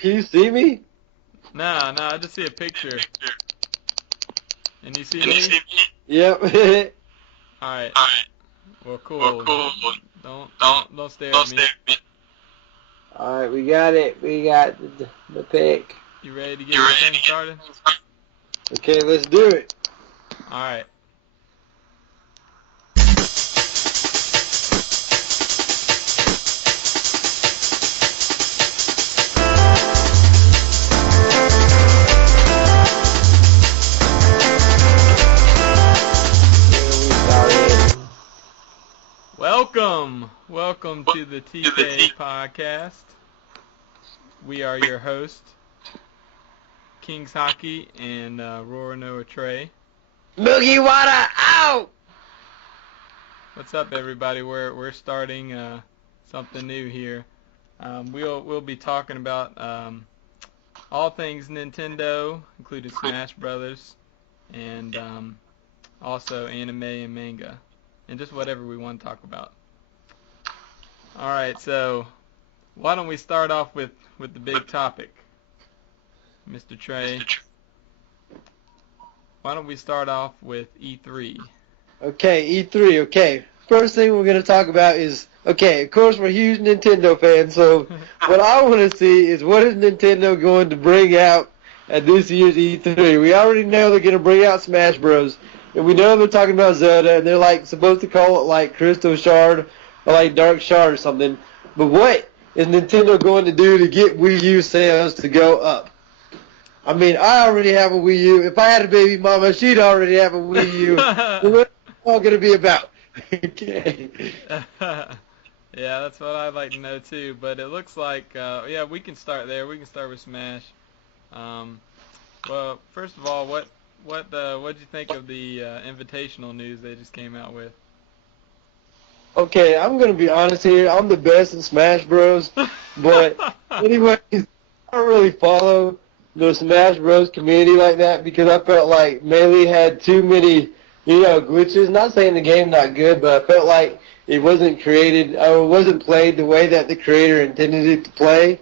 can you see me? Nah, I just see a picture. And you see me? Yep. Alright. Well, cool. Don't stare at me. Alright, we got it. We got the pick. You ready to get this thing started? Okay, let's do it. Alright. Welcome to the TK podcast. We are your hosts, KingsHaki and RoronoaTrey. Milky water out! What's up, everybody? We're starting something new here. We'll be talking about all things Nintendo, including Smash Brothers, and also anime and manga, and just whatever we want to talk about. Alright, so why don't we start off with the big topic, Mr. Trey? Why don't we start off with E3? Okay, E3, okay. First thing we're going to talk about is, okay, of course we're huge Nintendo fans, so what I want to see is what is Nintendo going to bring out at this year's E3. We already know they're going to bring out Smash Bros. And we know they're talking about Zelda, and they're like supposed to call it like Crystal Shard or like Dark Shard or something. But what is Nintendo going to do to get Wii U sales to go up? I mean, I already have a Wii U. If I had a baby mama, she'd already have a Wii U. What's it all going to be about? Okay. Yeah, that's what I'd like to know too. But it looks like, yeah, we can start there. We can start with Smash. Well, first of all, what did you think of the invitational news they just came out with? Okay, I'm going to be honest here. I'm the best in Smash Bros. But anyways, I don't really follow the Smash Bros. Community like that because I felt like Melee had too many, glitches. Not saying the game's not good, but I felt like it wasn't created or wasn't played the way that the creator intended it to play.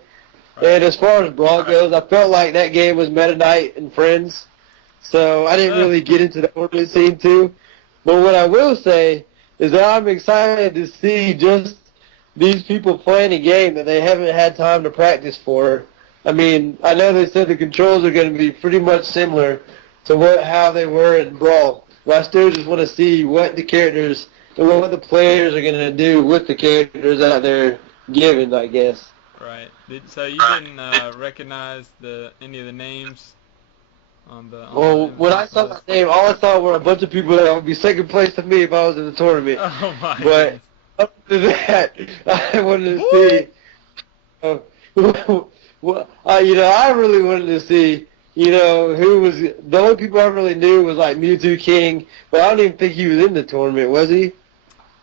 And as far as Brawl goes, I felt like that game was Meta Knight and Friends. So I didn't really get into the tournament scene too. But what I will say is that I'm excited to see just these people playing a game that they haven't had time to practice for. I mean, I know they said the controls are going to be pretty much similar to how they were in Brawl. But I still just want to see what the characters and what the players are going to do with the characters that they're given, I guess. Right. So you didn't recognize any of the names on the... When I saw that name, all I saw were a bunch of people that would be second place to me if I was in the tournament. Oh my But other than that, I wanted to see... I really wanted to see, who was... The only people I really knew was like Mewtwo King, but I don't even think he was in the tournament, was he?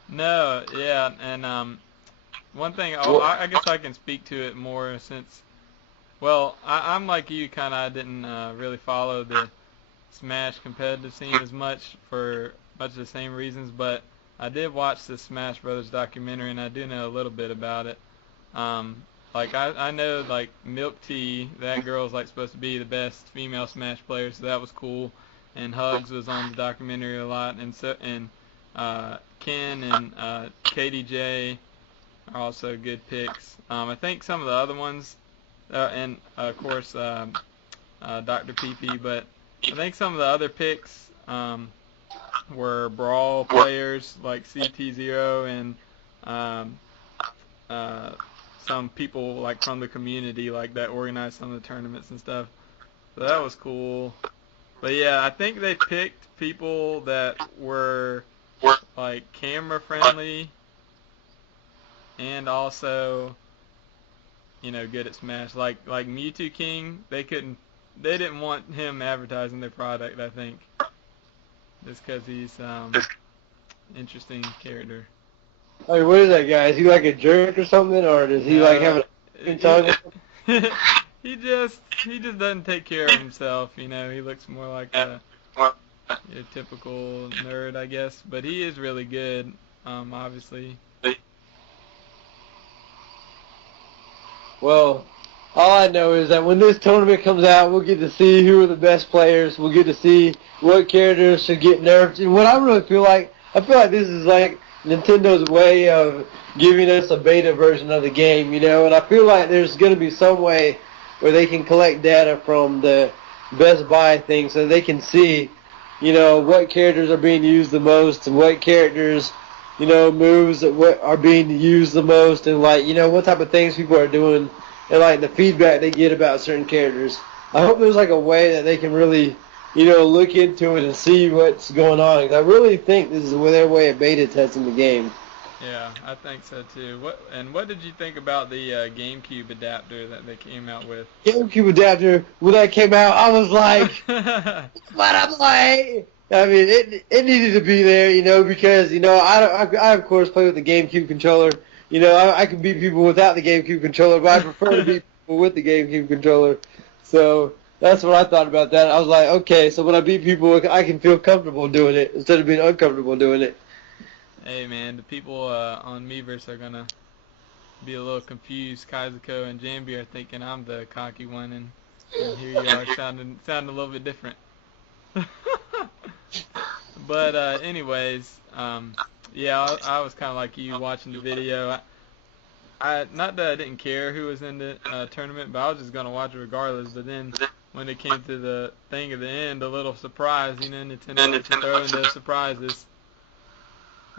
No, yeah, and one thing, I guess I can speak to it more since... Well, I'm like you, I didn't really follow the Smash competitive scene as much for much of the same reasons, but I did watch the Smash Brothers documentary, and I do know a little bit about it. I know, Milk Tea, that girl's, supposed to be the best female Smash player, so that was cool, and Hugs was on the documentary a lot, and Ken and KDJ are also good picks. I think some of the other ones... and of course Dr. PP, but I think some of the other picks were Brawl players like CT0 and some people from the community that organized some of the tournaments and stuff. So that was cool. But yeah, I think they picked people that were camera friendly and also good at Smash. Like Mewtwo King, they didn't want him advertising their product, I think. Just because he's interesting character. What is that guy? Is he like a jerk or something, or does he have a tongue? He just doesn't take care of himself, He looks more like a typical nerd, I guess. But he is really good, obviously. Well, All I know is that when this tournament comes out, we'll get to see who are the best players. We'll get to see what characters should get nerfed. And what I really feel like, I feel like this is like Nintendo's way of giving us a beta version of the game, you know. And I feel like there's going to be some way where they can collect data from the Best Buy thing so they can see, you know, what characters are being used the most and what characters, you know, moves that are being used the most and, like, you know, what type of things people are doing and, like, the feedback they get about certain characters. I hope there's, like, a way that they can really, you know, look into it and see what's going on. 'Cause I really think this is their way of beta testing the game. Yeah, I think so too. What did you think about the GameCube adapter that they came out with? GameCube adapter, when that came out, I was like, what I'm like? I mean, it needed to be there, you know, because, you know, I of course play with the GameCube controller. You know, I can beat people without the GameCube controller, but I prefer to beat people with the GameCube controller. So that's what I thought about that. I was like, okay, so when I beat people, I can feel comfortable doing it instead of being uncomfortable doing it. Hey man, the people on Miiverse are gonna be a little confused. Kazuko and Jambi are thinking I'm the cocky one, and here you are sounding a little bit different. But anyways, yeah, I was kind of like you watching the video. I not that I didn't care who was in the tournament, but I was just gonna watch it regardless. But then when it came to the thing at the end, a little surprise, you know, Nintendo likes to throw in those surprises.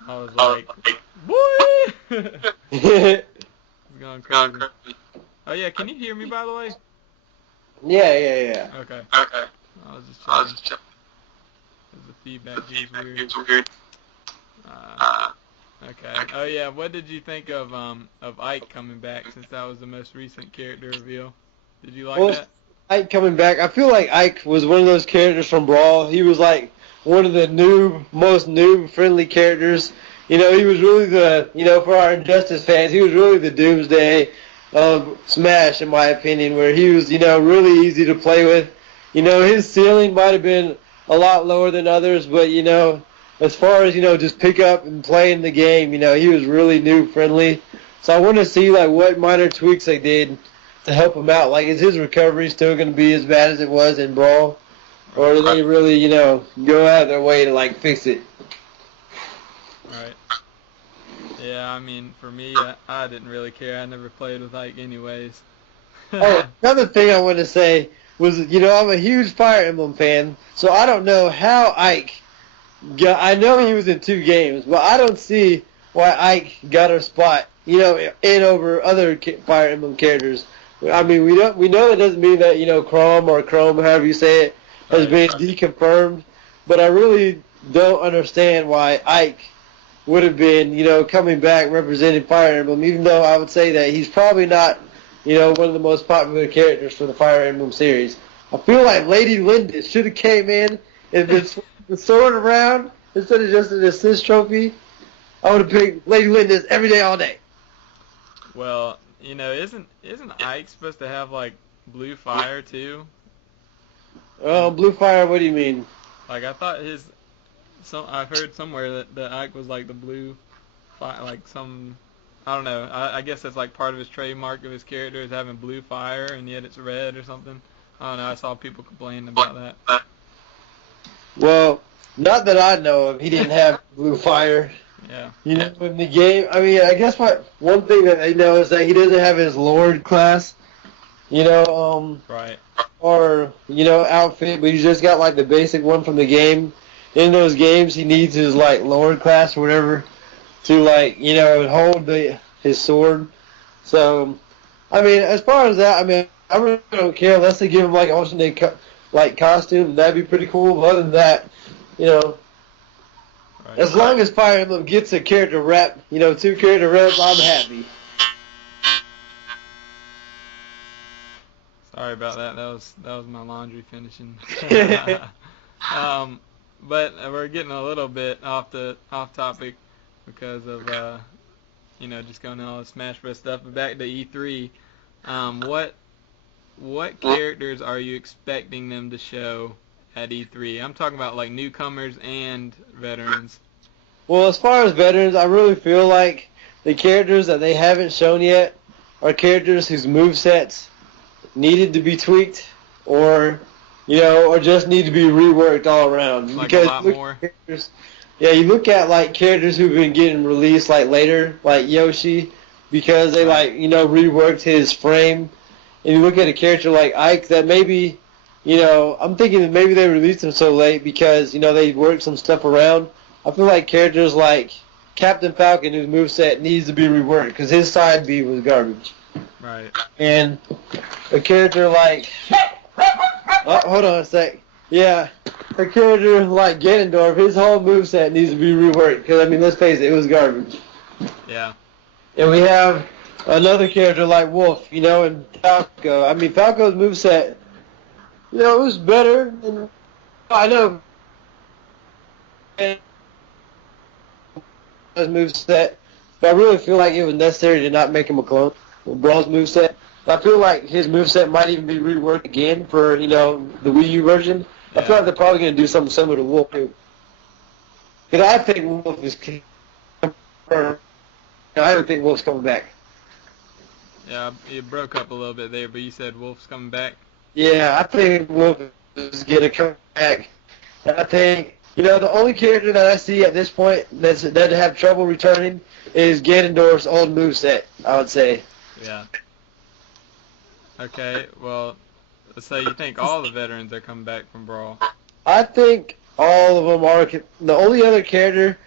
I was like, boy! It's going crazy. Oh yeah, can you hear me by the way? Yeah. Okay. I was just checking. The feedback here is weird. Okay. Oh yeah, what did you think of Ike coming back since that was the most recent character reveal? Did you like that? Ike coming back, I feel like Ike was one of those characters from Brawl. He was like one of the most noob-friendly characters. You know, he was really for our Injustice fans, he was really the Doomsday of Smash, in my opinion, where he was, really easy to play with. You know, his ceiling might have been a lot lower than others, but, as far as, just pick up and play in the game, he was really noob-friendly. So I want to see, what minor tweaks they did to help him out. Like, is his recovery still going to be as bad as it was in Brawl? Or do they really, go out of their way to, fix it? Right. Yeah, I mean, for me, I didn't really care. I never played with Ike anyways. Another thing I wanted to say was, I'm a huge Fire Emblem fan, so I don't know how Ike got, I know he was in 2 games, but I don't see why Ike got a spot, in over other Fire Emblem characters. I mean, we know it doesn't mean that, Chrome or Chrome, however you say it, has been deconfirmed, but I really don't understand why Ike would have been, coming back representing Fire Emblem, even though I would say that he's probably not, one of the most popular characters for the Fire Emblem series. I feel like Lady Linda should have came in and been the sword around instead of just an assist trophy. I would have picked Lady Linda's every day, all day. Well, isn't Ike supposed to have blue fire too? Blue fire. What do you mean? I thought I've heard somewhere that Ike was the blue fire, I don't know. I guess that's part of his trademark of his character is having blue fire, and yet it's red or something. I don't know. I saw people complaining about that. Well, not that I know of. He didn't have blue fire. Yeah. In the game, I mean, I guess one thing that I know is that he doesn't have his Lord class, right. Or, outfit, but he's just got, the basic one from the game. In those games, he needs his, Lord class or whatever to, hold his sword. So, I mean, as far as that, I mean, I really don't care unless they give him, an alternate, costume. That'd be pretty cool. But other than that, Right. As long as Fire Emblem gets a character rep, 2 character reps, I'm happy. Sorry about that. That was my laundry finishing. But we're getting a little bit off topic because of just going on all the Smash Bros stuff. But back to E3, what characters are you expecting them to show at E3? I'm talking about newcomers and veterans. Well, as far as veterans, I really feel like the characters that they haven't shown yet are characters whose movesets needed to be tweaked, or or just need to be reworked all around. Like because a lot more. You look at like characters who've been getting released like later, like Yoshi, because they reworked his frame. And you look at a character like Ike that maybe, I'm thinking that maybe they released him so late because they worked some stuff around. I feel like characters like Captain Falcon, whose moveset needs to be reworked because his side B was garbage. Right. And a character like, hold on a sec. Yeah, a character like Ganondorf, his whole moveset needs to be reworked because let's face it, it was garbage. Yeah. And we have another character like Wolf, and Falco. Falco's moveset, it was better. And I know. His moveset, but I really feel like it was necessary to not make him a clone of Brawl's moveset. I feel like his moveset might even be reworked again for, the Wii U version. Yeah. I feel like they're probably going to do something similar to Wolf, too. Because I think Wolf is... I don't think Wolf's coming back. Yeah, you broke up a little bit there, but you said Wolf's coming back? Yeah, I think Wolf is going to come back. And I think... the only character that I see at this point that have trouble returning is Ganondorf's old moveset, I would say. Yeah. Okay, well, so you think all the veterans are coming back from Brawl? I think all of them are. The only other character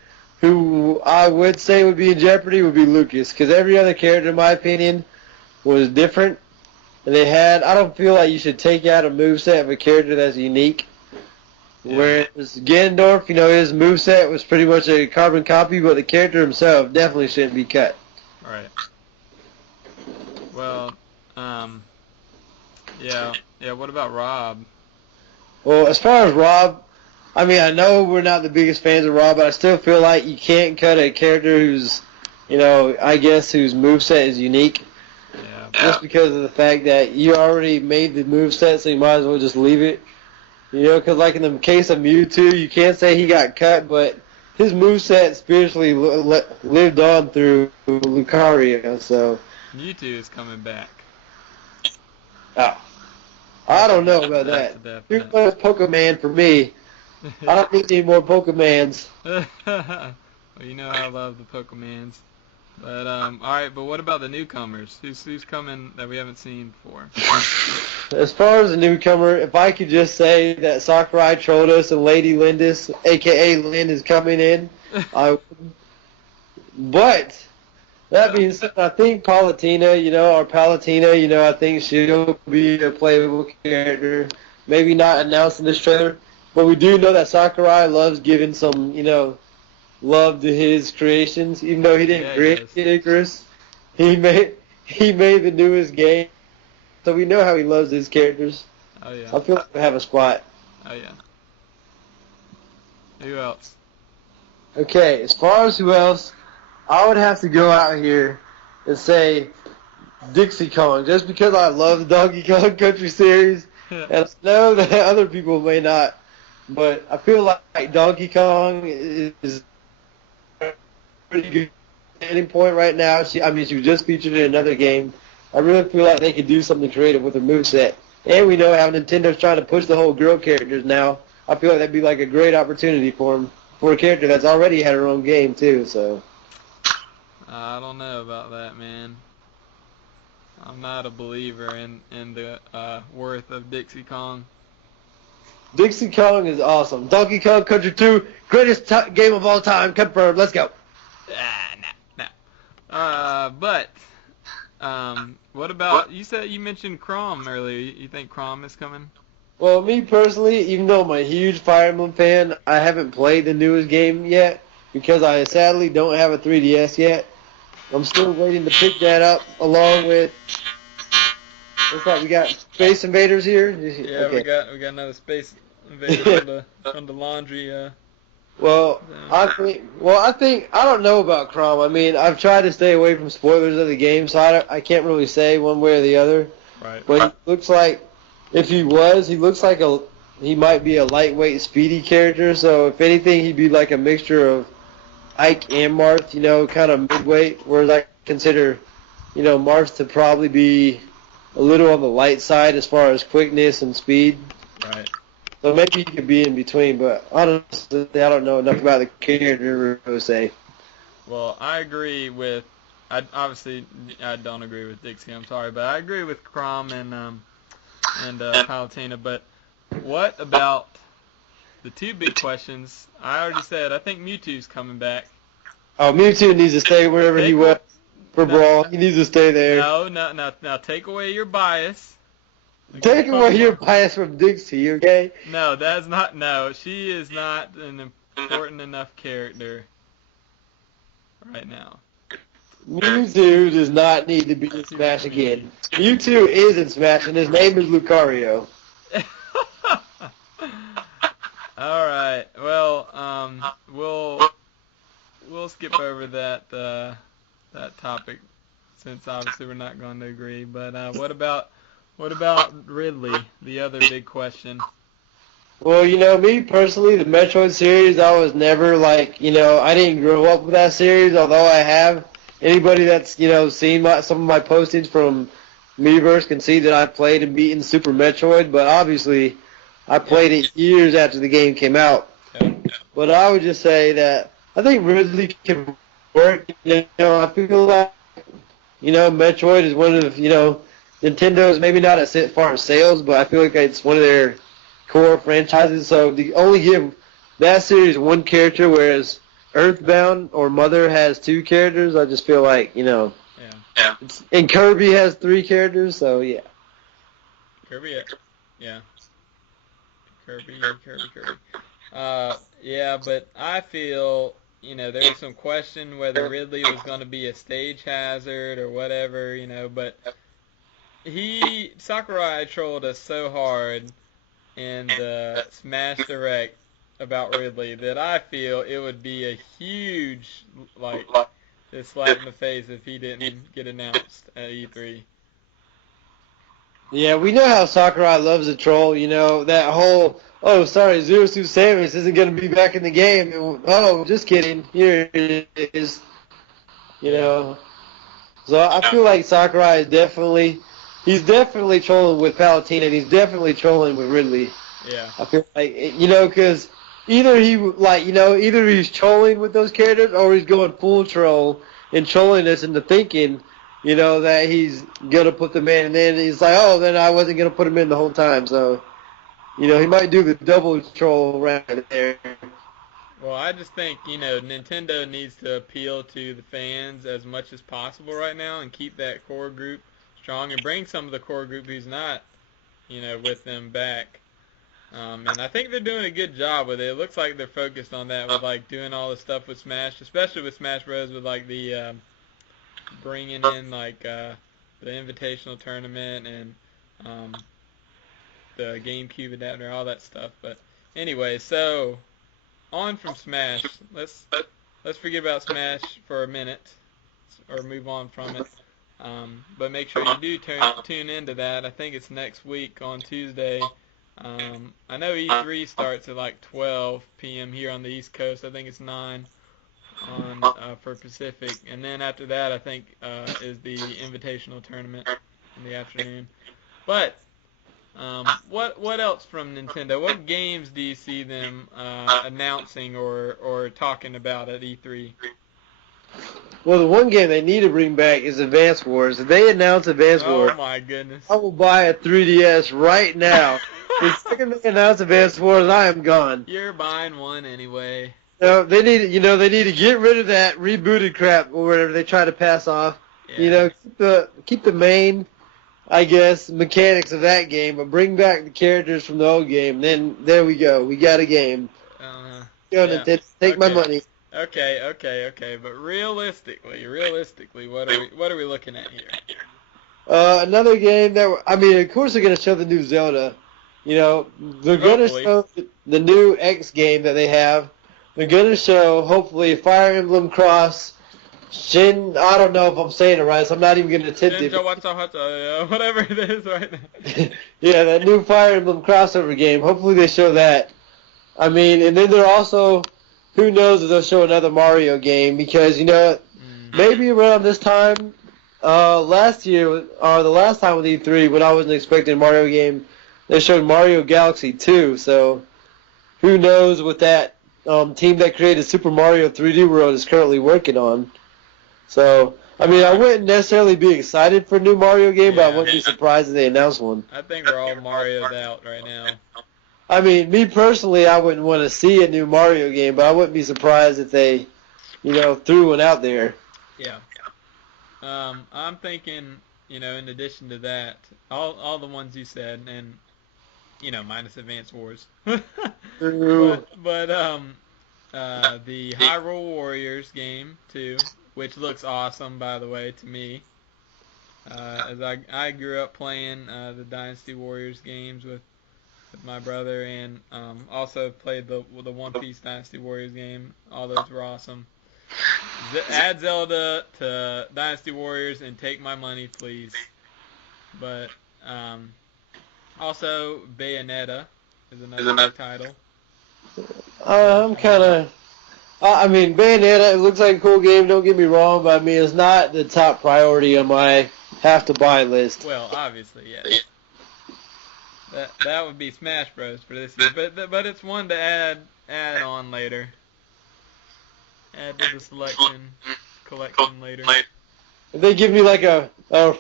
who I would say would be in jeopardy would be Lucas, because every other character, in my opinion, was different. And I don't feel like you should take out a moveset of a character that's unique. Yeah. Whereas Ganondorf, his moveset was pretty much a carbon copy, but the character himself definitely shouldn't be cut. Right. Well, yeah, what about Rob? Well, as far as Rob, I know we're not the biggest fans of Rob, but I still feel like you can't cut a character who's, whose moveset is unique. Yeah. Just because of the fact that you already made the moveset, so you might as well just leave it. Because like in the case of Mewtwo, you can't say he got cut, but his moveset spiritually lived on through Lucario, so... Mewtwo is coming back. Oh. I don't know about that. Too much Pokemon for me. I don't need any more Pokemans. Well, you know I love the Pokemans. But, alright, but what about the newcomers? Who's coming that we haven't seen before? As far as a newcomer, if I could just say that Sakurai trolled us and Lady Lindis, a.k.a. Lynn, is coming in, I would. But, that being said, I think Palutena, or Palutena, I think she'll be a playable character. Maybe not announced in this trailer, but we do know that Sakurai loves giving some, love to his creations, even though he didn't create Icarus. He made the newest game, so we know how he loves his characters. Oh yeah. I feel like we have a spot. Oh yeah. Who else? Okay, as far as who else, I would have to go out here and say Dixie Kong, just because I love the Donkey Kong Country series, and I know that other people may not, but I feel like Donkey Kong is pretty good standing point right now. She was just featured in another game. I really feel like they could do something creative with her moveset. And we know how Nintendo's trying to push the whole girl characters now. I feel like that'd be like a great opportunity for them, for a character that's already had her own game too. So I don't know about that, man. I'm not a believer in the worth of Dixie Kong. Dixie Kong is awesome. Donkey Kong Country 2, greatest game of all time, confirmed. Let's go. No. But what about, you mentioned Chrom earlier. You think Chrom is coming? Well, me personally, even though I'm a huge Fire Emblem fan, I haven't played the newest game yet because I sadly don't have a 3DS yet. I'm still waiting to pick that up along with... Looks like we got Space Invaders here. Yeah, okay. we got another Space Invader from the laundry. I don't know about Chrom. I've tried to stay away from spoilers of the game, so I can't really say one way or the other. Right. But he looks like, if he looks like he might be a lightweight, speedy character. So if anything, he'd be like a mixture of Ike and Marth, kind of midweight. Whereas I consider, Marth to probably be a little on the light side as far as quickness and speed. Right. So maybe he could be in between, but honestly, I don't know enough about the character to say. Well, I agree with. I don't agree with Dixie. I'm sorry, but I agree with Crom and Palutena. But what about the two big questions? I already said I think Mewtwo's coming back. Oh, Mewtwo needs to stay wherever he went for Brawl. He needs to stay there. No. Take away your bias. Take away your bias from Dixie, okay? No, that's not. No, she is not an important enough character right now. Mewtwo does not need to be in Smash again. Mewtwo is in Smash, and his name is Lucario. All right. Well, we'll skip over that topic since obviously we're not going to agree. But what about Ridley, the other big question? Well, me personally, the Metroid series, I was never I didn't grow up with that series, although I have. Anybody that's, seen some of my postings from Miiverse can see that I played and beaten Super Metroid, but obviously I played it years after the game came out. Yeah. But I would just say that I think Ridley can work. I feel like, Metroid is one of, Nintendo's maybe not as far as sales, but I feel like it's one of their core franchises. So to only give that series one character, whereas Earthbound or Mother has two characters, I just feel like, Yeah. And Kirby has three characters, so yeah. Kirby. Yeah, but I feel, there was some question whether Ridley was going to be a stage hazard or whatever, but Sakurai trolled us so hard in the Smash Direct about Ridley that I feel it would be a huge, slap in the face if he didn't get announced at E3. Yeah, we know how Sakurai loves a troll, that whole, oh, sorry, Zero Suit Samus isn't going to be back in the game. Oh, just kidding. Here it is. So I feel like Sakurai is he's definitely trolling with Palutena, and he's definitely trolling with Ridley. Yeah. I feel like, because either he's trolling with those characters or he's going full troll and trolling us into thinking, that he's going to put them in, and then he's like, oh, then I wasn't going to put him in the whole time. So, he might do the double troll right there. Well, I just think, Nintendo needs to appeal to the fans as much as possible right now and keep that core group strong and bring some of the core group who's not, with them back. And I think they're doing a good job with it. It looks like they're focused on that with, doing all the stuff with Smash, especially with Smash Bros. With, the bringing in, the Invitational Tournament and the GameCube adapter, all that stuff. But anyway, so on from Smash. Let's forget about Smash for a minute or move on from it. But make sure you do tune into that. I think it's next week on Tuesday. I know E3 starts at 12 p.m. here on the East Coast. I think it's 9 for Pacific. And then after that, I think is the Invitational Tournament in the afternoon. But what else from Nintendo? What games do you see them announcing or talking about at E3? Well, the one game they need to bring back is Advance Wars. If they announce Advance Wars, oh my goodness, I will buy a 3DS right now. The second they announce Advance Wars, I am gone. You're buying one anyway. They need to get rid of that rebooted crap or whatever they try to pass off. Yeah. Keep the main, I guess, mechanics of that game, but bring back the characters from the old game. Then there we go. We got a game. Nintendo, take my money. Okay. But realistically, what are we looking at here? Another game of course they're gonna show the new Zelda. They're gonna show the new X game that they have. They're gonna show hopefully Fire Emblem Cross Shin. I don't know if I'm saying it right, so I'm not even gonna attempt it. Whatever it is right now. Yeah, that new Fire Emblem crossover game. Hopefully they show that. And then they're also. Who knows if they'll show another Mario game because, maybe around this time, Last year, or the last time with E3, when I wasn't expecting a Mario game, they showed Mario Galaxy 2. So who knows what that team that created Super Mario 3D World is currently working on. So, I mean, I wouldn't necessarily be excited for a new Mario game, but I wouldn't be surprised if they announced one. I think we're all Mario'd out right now. I mean, me personally, I wouldn't want to see a new Mario game, but I wouldn't be surprised if they, threw one out there. Yeah. I'm thinking, in addition to that, all the ones you said, and minus Advance Wars. but the Hyrule Warriors game too, which looks awesome, by the way, to me. As I grew up playing the Dynasty Warriors games with my brother, and also played the One Piece Dynasty Warriors game. All those were awesome. Add Zelda to Dynasty Warriors and take my money, please. But also Bayonetta is another title. I'm kind of. I mean, Bayonetta, it looks like a cool game. Don't get me wrong, but I mean, it's not the top priority on my have-to-buy list. Well, obviously, yes. That would be Smash Bros. For this year, but it's one to add on later. Add to the collection later. If they give me like a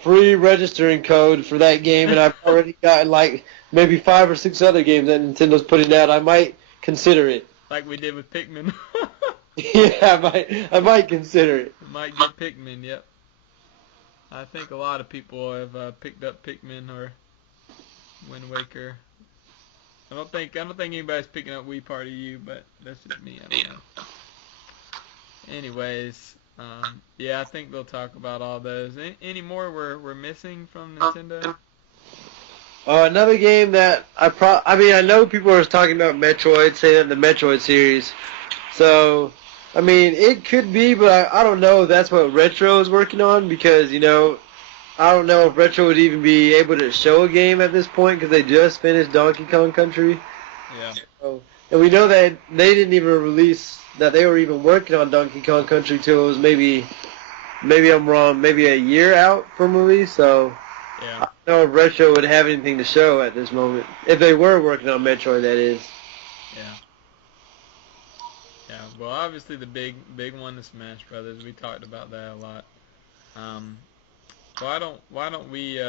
free registering code for that game, and I've already gotten like maybe 5 or 6 other games that Nintendo's putting out, I might consider it. Like we did with Pikmin. Yeah, I might consider it. Might get Pikmin, yep. I think a lot of people have picked up Pikmin or Wind Waker. I don't think anybody's picking up Wii Party U, but that's just me. I don't know. Anyways, I think they'll talk about all those. Any more we're missing from Nintendo? Another game that I know people are talking about Metroid, saying that the Metroid series. So, I mean, it could be, but I don't know if that's what Retro is working on, because, I don't know if Retro would even be able to show a game at this point, because they just finished Donkey Kong Country. Yeah. So, and we know that they didn't even release that they were even working on Donkey Kong Country till it was maybe I'm wrong, maybe a year out from release. So yeah. I don't know if Retro would have anything to show at this moment, if they were working on Metroid, that is. Yeah. Yeah. Well, obviously the big one is Smash Brothers. We talked about that a lot. Why don't we?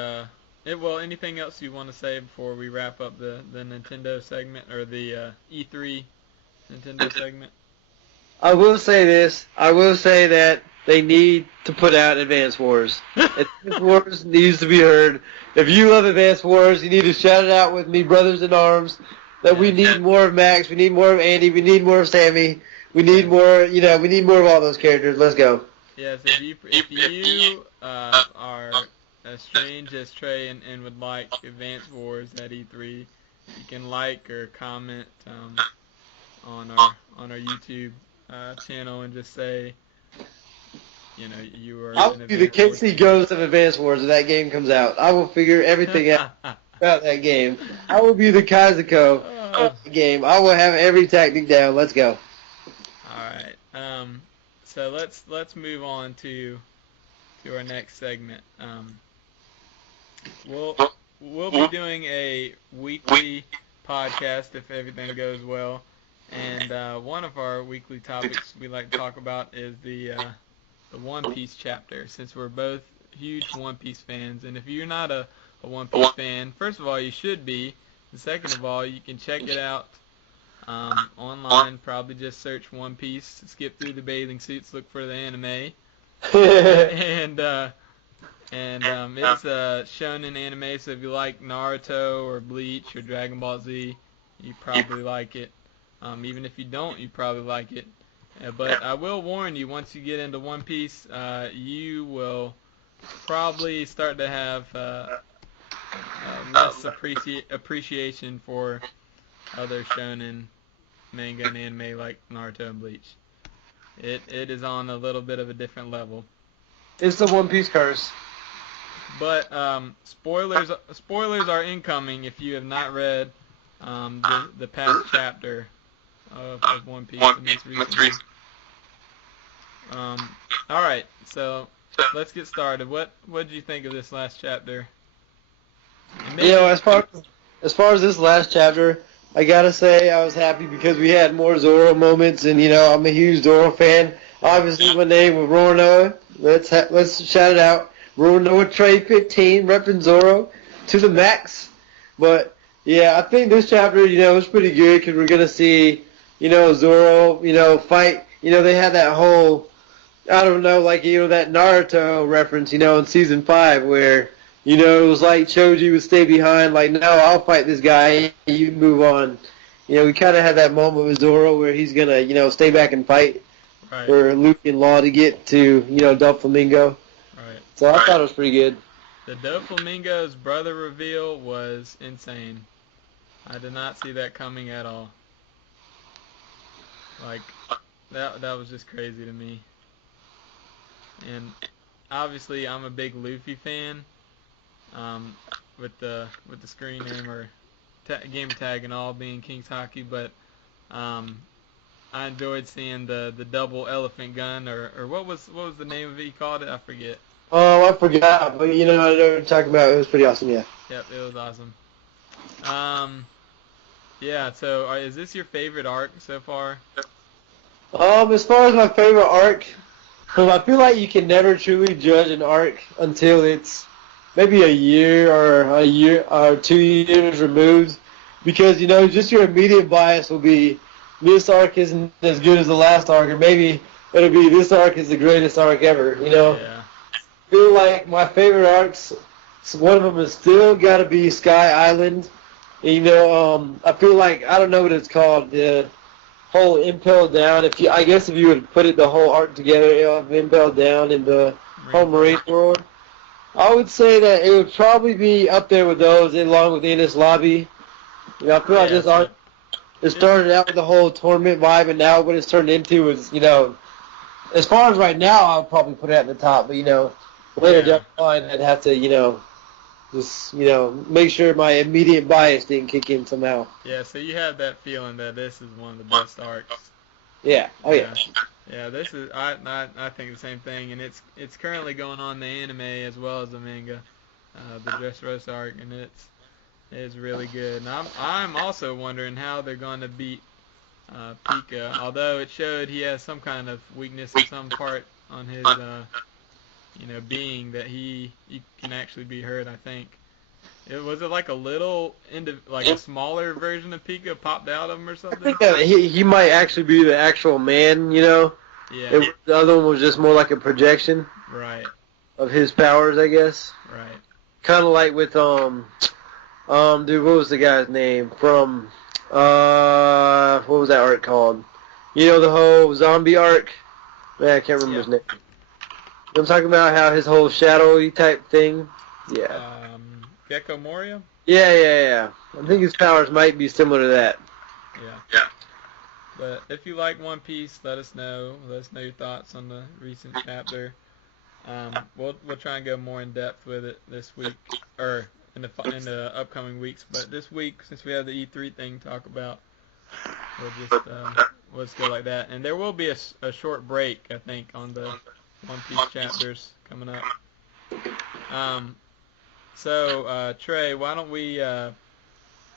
Anything else you want to say before we wrap up the Nintendo segment, or the E3 Nintendo segment? I will say this. I will say that they need to put out Advance Wars. Advance Wars needs to be heard. If you love Advance Wars, you need to shout it out with me, brothers in arms, that we need more of Max, we need more of Andy, we need more of Sammy, we need more, we need more of all those characters. Let's go. Yes, if you are as strange as Trey and would like Advance Wars at E3, you can like or comment on our YouTube channel and just say, you are. I will be the Casey Ghost of Advance Wars when that game comes out. I will figure everything out about that game. I will be the Kazuko of the game. I will have every tactic down. Let's go. All right. So let's move on to our next segment. We'll be doing a weekly podcast if everything goes well. And one of our weekly topics we like to talk about is the One Piece chapter, since we're both huge One Piece fans. And if you're not a One Piece fan, first of all, you should be. And second of all, you can check it out online. Probably just search One Piece, skip through the bathing suits, look for the anime. and it's a shonen anime, so if you like Naruto or Bleach or Dragon Ball Z, you probably like it. Even if you don't, you probably like it. But I will warn you, once you get into One Piece, you will probably start to have less appreciation for other shonen manga and anime like Naruto and Bleach. It is on a little bit of a different level. It's the One Piece curse. But spoilers are incoming if you have not read the past chapter of One Piece. All right, so let's get started. What did you think of this last chapter? As far as this last chapter, I gotta say I was happy because we had more Zoro moments, and I'm a huge Zoro fan. Obviously, my name was Roronoa. Let's shout it out. RoronoaTrey 15, repping Zoro to the max. But yeah, I think this chapter, was pretty good because we're gonna see, Zoro, fight. They had that whole, I don't know, like that Naruto reference, in season 5 where. It was like Choji would stay behind, like, no, I'll fight this guy, you move on. We kind of had that moment with Zoro where he's going to, stay back and fight for Luffy and Law to get to, Doflamingo. Right. So I thought it was pretty good. The Doflamingo's brother reveal was insane. I did not see that coming at all. Like, that was just crazy to me. And obviously I'm a big Luffy fan. With the screen name or game tag and all being KingsHaki, but I enjoyed seeing the double elephant gun or what was the name of it? You called it? I forget. Oh, I forgot, but I know what you're talking about. It was pretty awesome, yeah. Yep, it was awesome. Yeah. So is this your favorite arc so far? As far as my favorite arc, I feel like you can never truly judge an arc until it's maybe a year or 2 years removed, because just your immediate bias will be this arc isn't as good as the last arc, or maybe it'll be this arc is the greatest arc ever. Yeah. I feel like my favorite arcs, one of them is still got to be Sky Island. I feel like I don't know what it's called, the whole Impelled Down. I guess if you would put the whole arc together, Impelled Down in the whole Marine World. I would say that it would probably be up there with those, along with Enies Lobby. I feel like this arc, it started out with the whole tournament vibe, and now what it's turned into is, as far as right now, I'll probably put it at the top. But later down the line, I'd have to, just make sure my immediate bias didn't kick in somehow. Yeah. So you have that feeling that this is one of the best arcs. Yeah. Oh yeah. Yeah, this is I think the same thing, and it's currently going on the anime as well as the manga, the Dressrosa arc, and it's really good. And I'm also wondering how they're going to beat Pika, although it showed he has some kind of weakness in some part on his being that he can actually be hurt. I think was it like a little a smaller version of Pika popped out of him or something? I think that he might actually be the actual man, Yeah. The other one was just more like a projection. Right. Of his powers, I guess. Right. Kind of like with dude, what was the guy's name from what was that arc called? The whole zombie arc. Man, I can't remember his name. I'm talking about how his whole shadowy type thing. Yeah. Gecko Moria? Yeah. I think his powers might be similar to that. Yeah. But if you like One Piece, let us know. Let us know your thoughts on the recent chapter. We'll try and go more in depth with it this week, or in the upcoming weeks. But this week, since we have the E3 thing to talk about, we'll just go like that. And there will be a short break, I think, on the One Piece chapters coming up. So Trey, why don't we,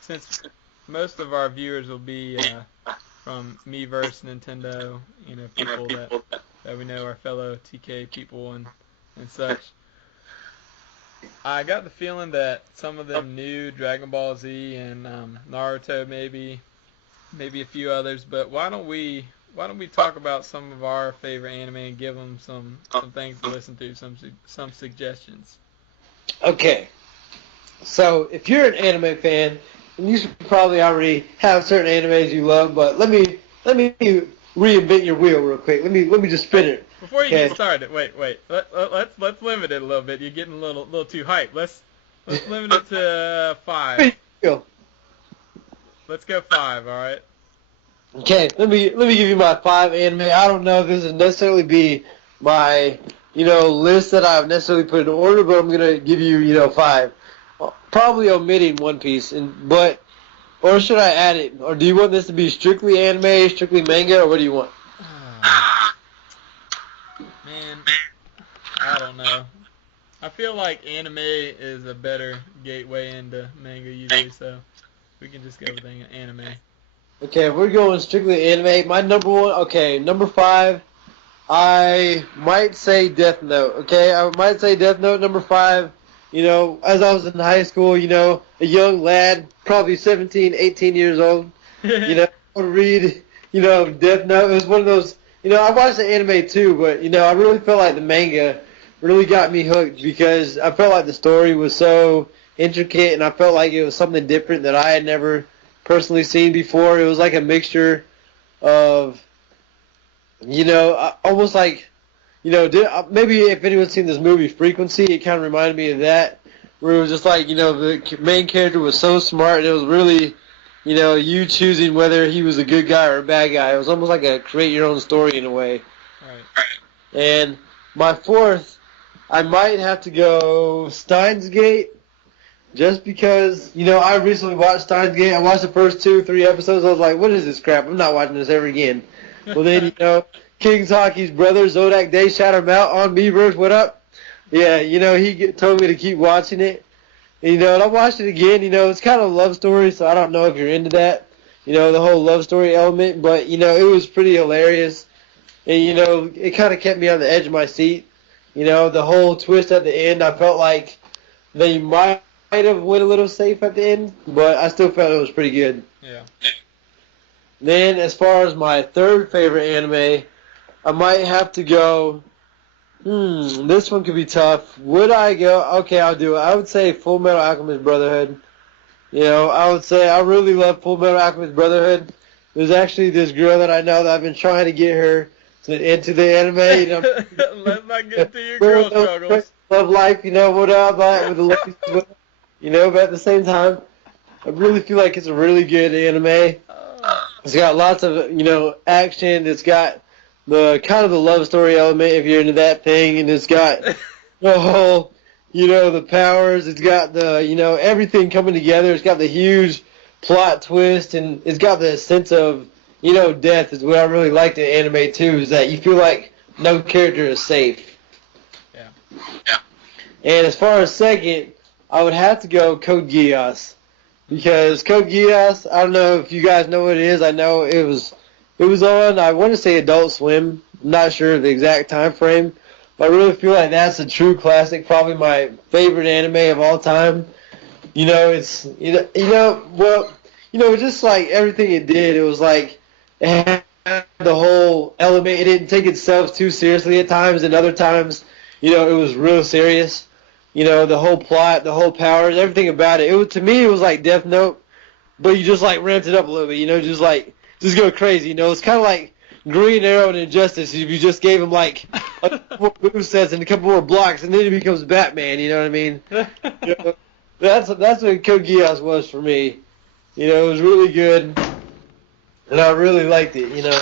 since most of our viewers will be from Miiverse, Nintendo, people that we know are fellow TK people and such. I got the feeling that some of them knew Dragon Ball Z and Naruto, maybe a few others. But why don't we talk about some of our favorite anime and give them some things to listen to, some suggestions. Okay. So if you're an anime fan, and you should probably already have certain animes you love, but let me reinvent your wheel real quick. Let me just spin it. Before you get started, wait. Let's limit it a little bit. You're getting a little too hyped. Let's limit it to 5. Let's go 5. All right. Okay. Let me give you my 5 anime. I don't know if this would necessarily be my list that I've necessarily put in order, but I'm gonna give you 5. Probably omitting One Piece, or should I add it? Or do you want this to be strictly anime, strictly manga, or what do you want? Man, I don't I feel like anime is a better gateway into manga usually, so we can just go with anime. Okay, if we're going strictly anime, my number one, okay, number 5, I might say Death Note, okay? I might say Death Note number 5. You know, as I was in high school, you know, a young lad, probably 17, 18 years old, you know, I would read, you know, Death Note. It was one of those, you know, I watched the anime too, but, you know, I really felt like the manga really got me hooked because I felt like the story was so intricate and I felt like it was something different that I had never personally seen before. It was like a mixture of, you know, almost like, you know, maybe if anyone's seen this movie Frequency, it kind of reminded me of that, where it was just like, you know, the main character was so smart and it was really, you know, you choosing whether he was a good guy or a bad guy. It was almost like a create your own story in a way. Right. And my 4th, I might have to go Steins Gate, just because, you know, I recently watched Steins Gate. I watched the first 2-3 episodes. I was like, what is this crap? I'm not watching this ever again. Well, then, you know, KingsHaki's brother, Zodak Day, shout him out on Miiverse. What up? Yeah, you know, he told me to keep watching it. And, you know, and I watched it again. You know, it's kind of a love story, so I don't know if you're into that, you know, the whole love story element. But, you know, it was pretty hilarious. And, you know, it kind of kept me on the edge of my seat. You know, the whole twist at the end, I felt like they might have went a little safe at the end, but I still felt it was pretty good. Yeah. Then, as far as my 3rd favorite anime, I might have to go, this one could be tough. Would I go, okay, I'll do it. I would say Full Metal Alchemist Brotherhood. You know, I would say I really love Full Metal Alchemist Brotherhood. There's actually this girl that I know that I've been trying to get her into the anime. You know, let's not get into your girl struggles. Love life, you know, what up, with the ladies, you know, but at the same time, I really feel like it's a really good anime. It's got lots of, you know, action. It's got the kind of the love story element if you're into that thing, and it's got the whole, you know, the powers. It's got the, you know, everything coming together. It's got the huge plot twist, and it's got the sense of, you know, death is what I really liked in anime too, is that you feel like no character is safe. Yeah. And as far as 2nd, I would have to go Code Geass. Because Code Geass, I don't know if you guys know what it is. I know it was on, I want to say Adult Swim. I'm not sure of the exact time frame. But I really feel like that's a true classic, probably my favorite anime of all time. You know, it's, just like everything it did, it was like, it had the whole element. It didn't take itself too seriously at times, and other times, you know, it was real serious. You know, the whole plot, the whole powers, everything about it. To me, it was like Death Note, but you just like ramped it up a little bit. You know, just go crazy. You know, it's kind of like Green Arrow and Injustice. If you just gave him like a couple more movesets and a couple more blocks, and then he becomes Batman. You know what I mean? You know, that's what Code Geass was for me. You know, it was really good, and I really liked it. You know,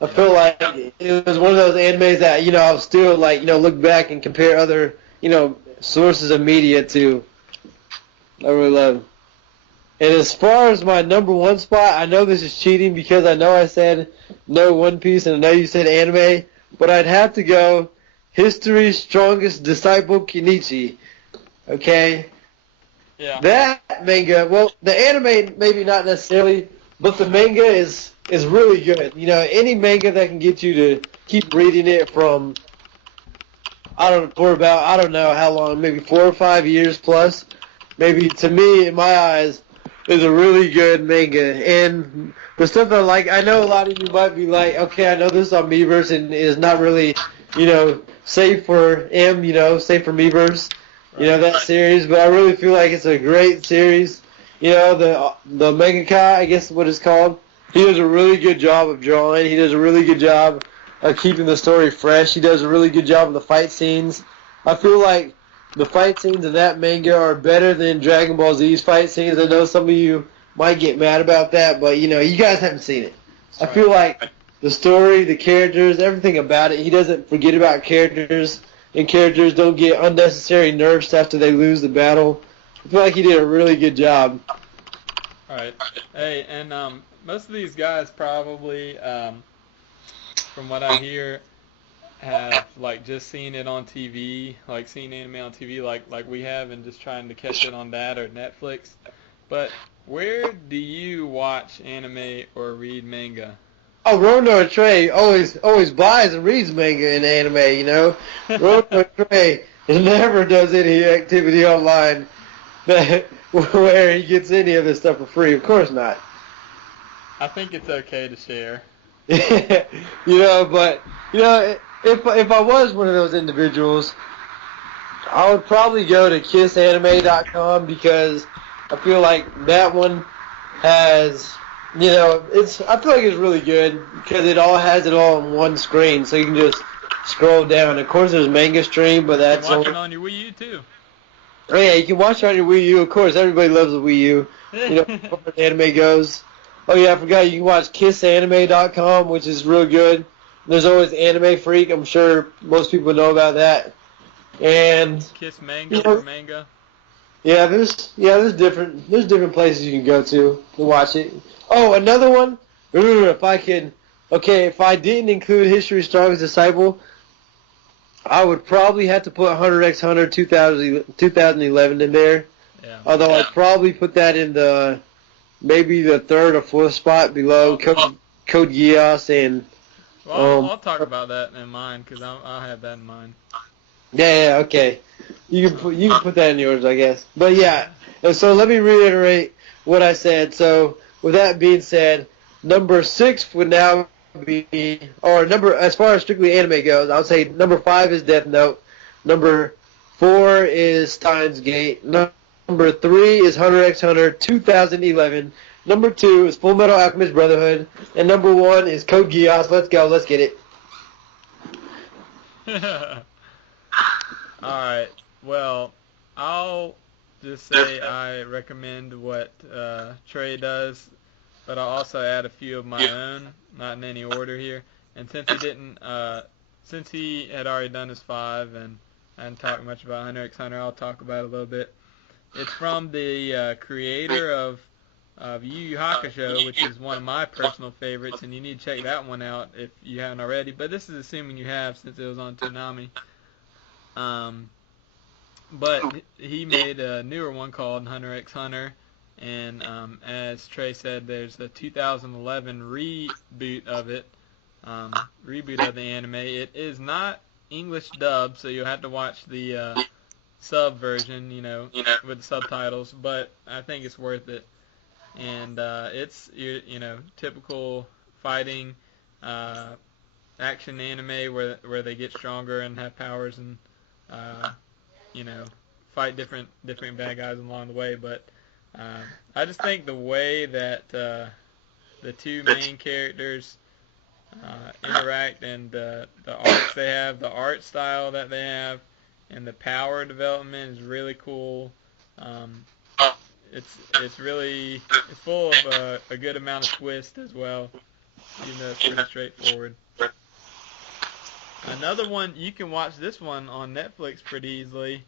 I feel like it was one of those animes that, you know, I'll still like, you know, look back and compare other, you know, sources of media to. I really love. And as far as my number 1 spot, I know this is cheating because I know I said no One Piece and I know you said anime, but I'd have to go History's Strongest Disciple Kenichi. Okay? Yeah. That manga, well, the anime maybe not necessarily, but the manga is really good. You know, any manga that can get you to keep reading it from, I don't know how long, maybe 4 or 5 years plus, maybe, to me, in my eyes, is a really good manga. And the stuff that I like, I know a lot of you might be like, okay, I know this is on Miiverse and is not really, you know, safe for safe for Miiverse, you know, that series, but I really feel like it's a great series. You know, the mangaka, I guess what it's called, he does a really good job of drawing. He does a really good job of keeping the story fresh. He does a really good job of the fight scenes. I feel like the fight scenes in that manga are better than Dragon Ball Z's fight scenes. I know some of you might get mad about that, but, you know, you guys haven't seen it. I feel like the story, the characters, everything about it, he doesn't forget about characters, and characters don't get unnecessary nerfs after they lose the battle. I feel like he did a really good job. All right. Hey, and most of these guys probably, from what I hear, have like just seen it on TV, like seen anime on TV, like we have, and just trying to catch it on that or Netflix. But where do you watch anime or read manga? Oh, RoronoaTrey always buys and reads manga and anime, you know. RoronoaTrey never does any activity online where he gets any of this stuff for free. Of course not. I think it's okay to share. But if I was one of those individuals, I would probably go to kissanime.com because I feel like that one has, I feel like it's really good because it all has it all on one screen, so you can just scroll down. Of course, there's Manga Stream, but that's you can watch it on your WiiU too. Oh yeah, you can watch it on your WiiU. Of course, everybody loves the WiiU. As far as anime goes. Oh yeah, I forgot you can watch kissanime.com, which is real good. There's always Anime Freak. I'm sure most people know about that. And Kiss Manga for manga. Yeah, there's different places you can go to watch it. Oh, another one. If I didn't include History Strongest Disciple, I would probably have to put Hunter x Hunter 2011 in there. Yeah. Although I'd probably put that in maybe the third or fourth spot below Code Geass and. Well, I'll talk about that in mine because I'll have that in mind. Yeah, okay. You can put that in yours, I guess. But yeah, and so let me reiterate what I said. So with that being said, number 6 would now be, as far as strictly anime goes, I would say number 5 is Death Note. Number 4 is Steins Gate. Number 3 is Hunter x Hunter 2011. Number 2 is Full Metal Alchemist Brotherhood. And number 1 is Code Geass. Let's go. Let's get it. Alright, well, I'll just say I recommend what Trey does, but I'll also add a few of my own, not in any order here. And since he had already done his 5 and I hadn't talked much about Hunter x Hunter, I'll talk about it a little bit. It's from the creator of Yu Yu Hakusho, which is one of my personal favorites, and you need to check that one out if you haven't already. But this is assuming you have, since it was on Toonami. But he made a newer one called Hunter x Hunter, and as Trey said, there's a 2011 reboot of it, reboot of the anime. It is not English dub, so you'll have to watch the sub version, with the subtitles, but I think it's worth it. And it's typical fighting action anime where they get stronger and have powers and fight different bad guys along the way. But I just think the way that the two main characters interact and the arcs they have, the art style that they have, and the power development is really cool. It's full of a good amount of twist as well, even though it's pretty straightforward. Another one, you can watch this one on Netflix pretty easily,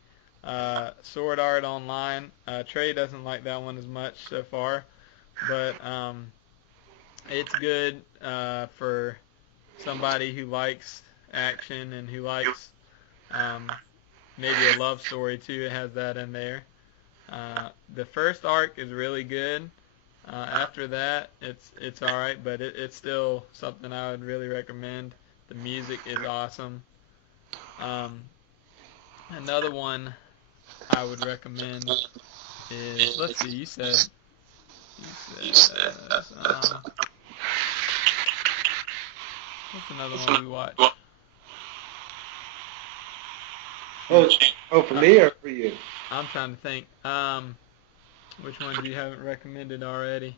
Sword Art Online. Trey doesn't like that one as much so far, but it's good for somebody who likes action and who likes maybe a love story too. It has that in there. The first arc is really good. After that, it's all right, but it's still something I would really recommend. The music is awesome. Another one I would recommend is, let's see, you said what's another one we watched? Oh, for me or for you? I'm trying to think. Which ones you haven't recommended already?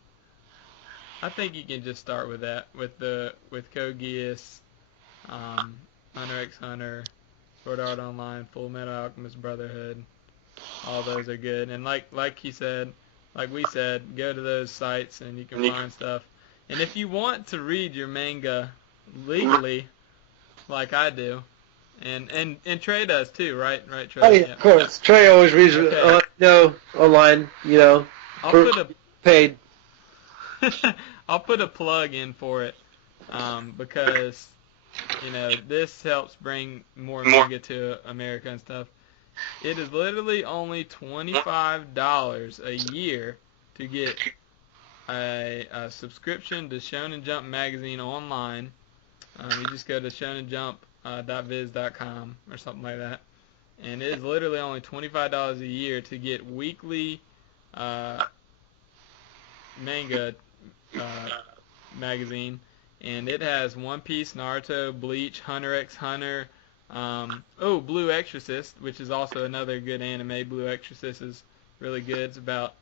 I think you can just start with that, with Code Geass, Hunter x Hunter, Sword Art Online, Full Metal Alchemist Brotherhood. All those are good. And like we said, go to those sites and you can find stuff. And if you want to read your manga legally, like I do, and Trey does too, right, Trey? Oh yeah, of course. Trey always reads online, paid. I'll put a plug in for it, because this helps bring more manga to America and stuff. It is literally only $25 a year to get a subscription to Shonen Jump magazine online. You just go to shonenjump.viz.com or something like that. And it is literally only $25 a year to get weekly manga magazine. And it has One Piece, Naruto, Bleach, Hunter x Hunter, Blue Exorcist, which is also another good anime. Blue Exorcist is really good. It's about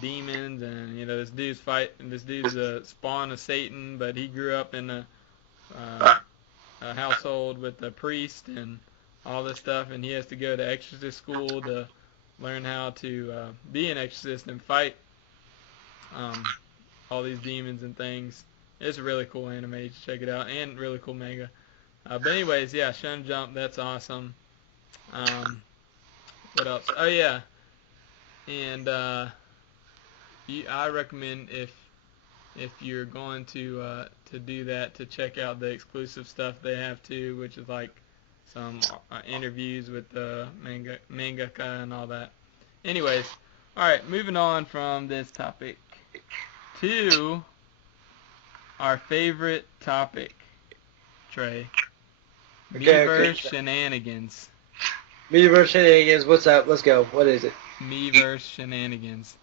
demons, and this dude's a spawn of Satan, but he grew up in a household with a priest and all this stuff, and he has to go to exorcist school to learn how to be an exorcist and fight all these demons and things. It's a really cool anime. You should check it out, and really cool manga. But anyways, yeah, Shonen Jump, that's awesome. What else? Oh yeah, and I recommend if you're going to do that, to check out the exclusive stuff they have too, which is like some interviews with the mangaka and all that. Anyways, all right, moving on from this topic to our favorite topic, Trey. Miiverse Shenanigans. Miiverse Shenanigans, what's up? Let's go. What is it? Miiverse Shenanigans.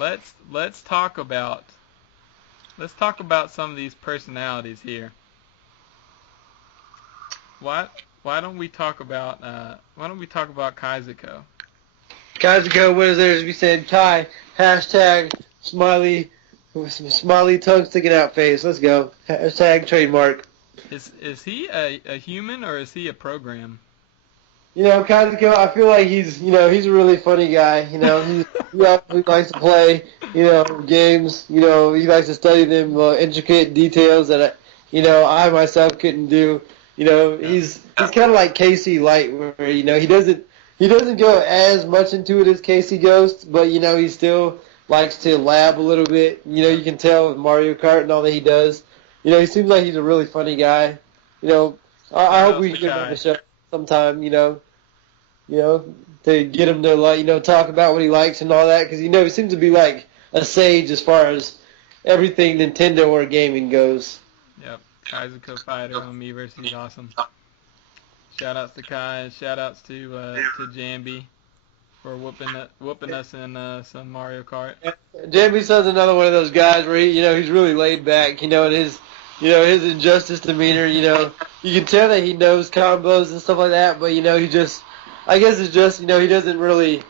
Let's talk about some of these personalities here. Why don't we talk about Kaizuko? Kaizuko, what is there to be said? Kai, hashtag smiley tongue sticking out face. Let's go. Hashtag trademark. Is he a human or is he a program? Kaizuko, I feel like he's a really funny guy. He likes to play, games. He likes to study them intricate details that I myself couldn't do. He's kind of like Casey Light, where he doesn't go as much into it as Casey Ghost, but he still likes to lab a little bit. You can tell with Mario Kart and all that he does. He seems like he's a really funny guy. I hope we can get him on the show sometime. To get him to talk about what he likes and all that, because he seems to be like a sage as far as everything Nintendo or gaming goes. Yep, Kaizuko Fighter on Miiverse, he's awesome. Shoutouts to Kai, and shoutouts to Jambi for whooping us in some Mario Kart. Jambi's another one of those guys where he's really laid back. And his injustice demeanor. You can tell that he knows combos and stuff like that, but I guess it's just he doesn't really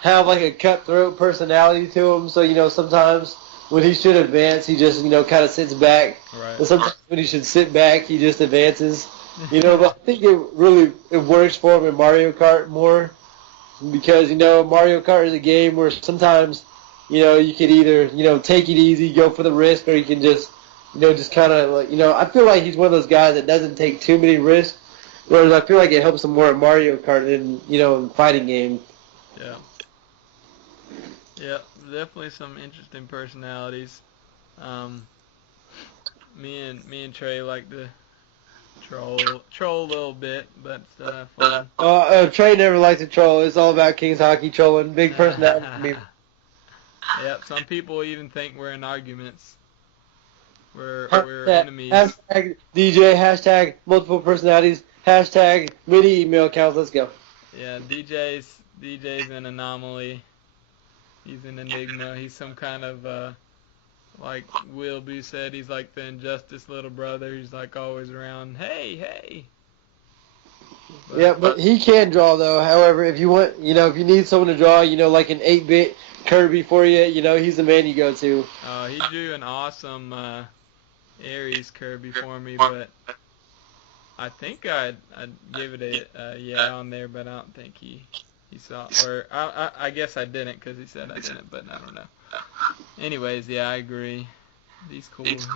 have like a cutthroat personality to him. So sometimes when he should advance, he just kind of sits back. Right. And sometimes when he should sit back, he just advances. But I think it works for him in Mario Kart more, because Mario Kart is a game where sometimes you could either take it easy, go for the risk, or you can just just kind of like I feel like he's one of those guys that doesn't take too many risks. Whereas I feel like it helps him more in Mario Kart than in fighting games. Yeah. Yeah, definitely some interesting personalities. Me and Trey like to troll a little bit, but fun. Trey never likes to troll. It's all about KingsHaki trolling. Big personality for me. Yep. Some people even think we're in arguments. We're enemies. Hashtag DJ. Hashtag multiple personalities. Hashtag mini email accounts. Let's go. Yeah, DJ's an anomaly. He's an enigma. He's some kind of like Will Boo said, he's like the Injustice little brother. He's like always around. Hey. But he can draw though. However, if you want, if you need someone to draw, like an 8-bit Kirby for you, he's the man you go to. He drew an awesome Ares Kirby for me, but I think I'd give it a yeah on there, but I don't think he saw, or I guess I didn't because he said I didn't, but I don't know. Anyways, yeah, I agree. He's cool. He's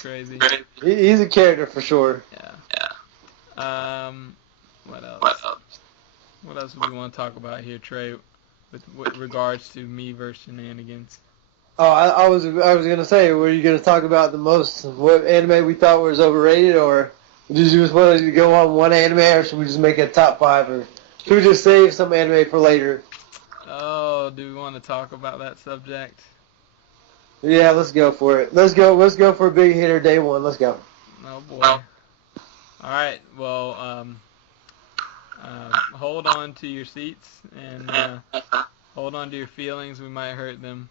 crazy. He's a character for sure. Yeah. What else? What else do we want to talk about here, Trey, with regards to Miiverse Shenanigans? Oh, I was gonna say, were you gonna talk about the most what anime we thought was overrated, or did you just want to go on one anime, or should we just make a top five, or should we just save some anime for later? Oh, do we want to talk about that subject? Yeah, let's go for it. Let's go for a big hitter day one. Let's go. Oh boy. All right. Well, hold on to your seats and hold on to your feelings. We might hurt them.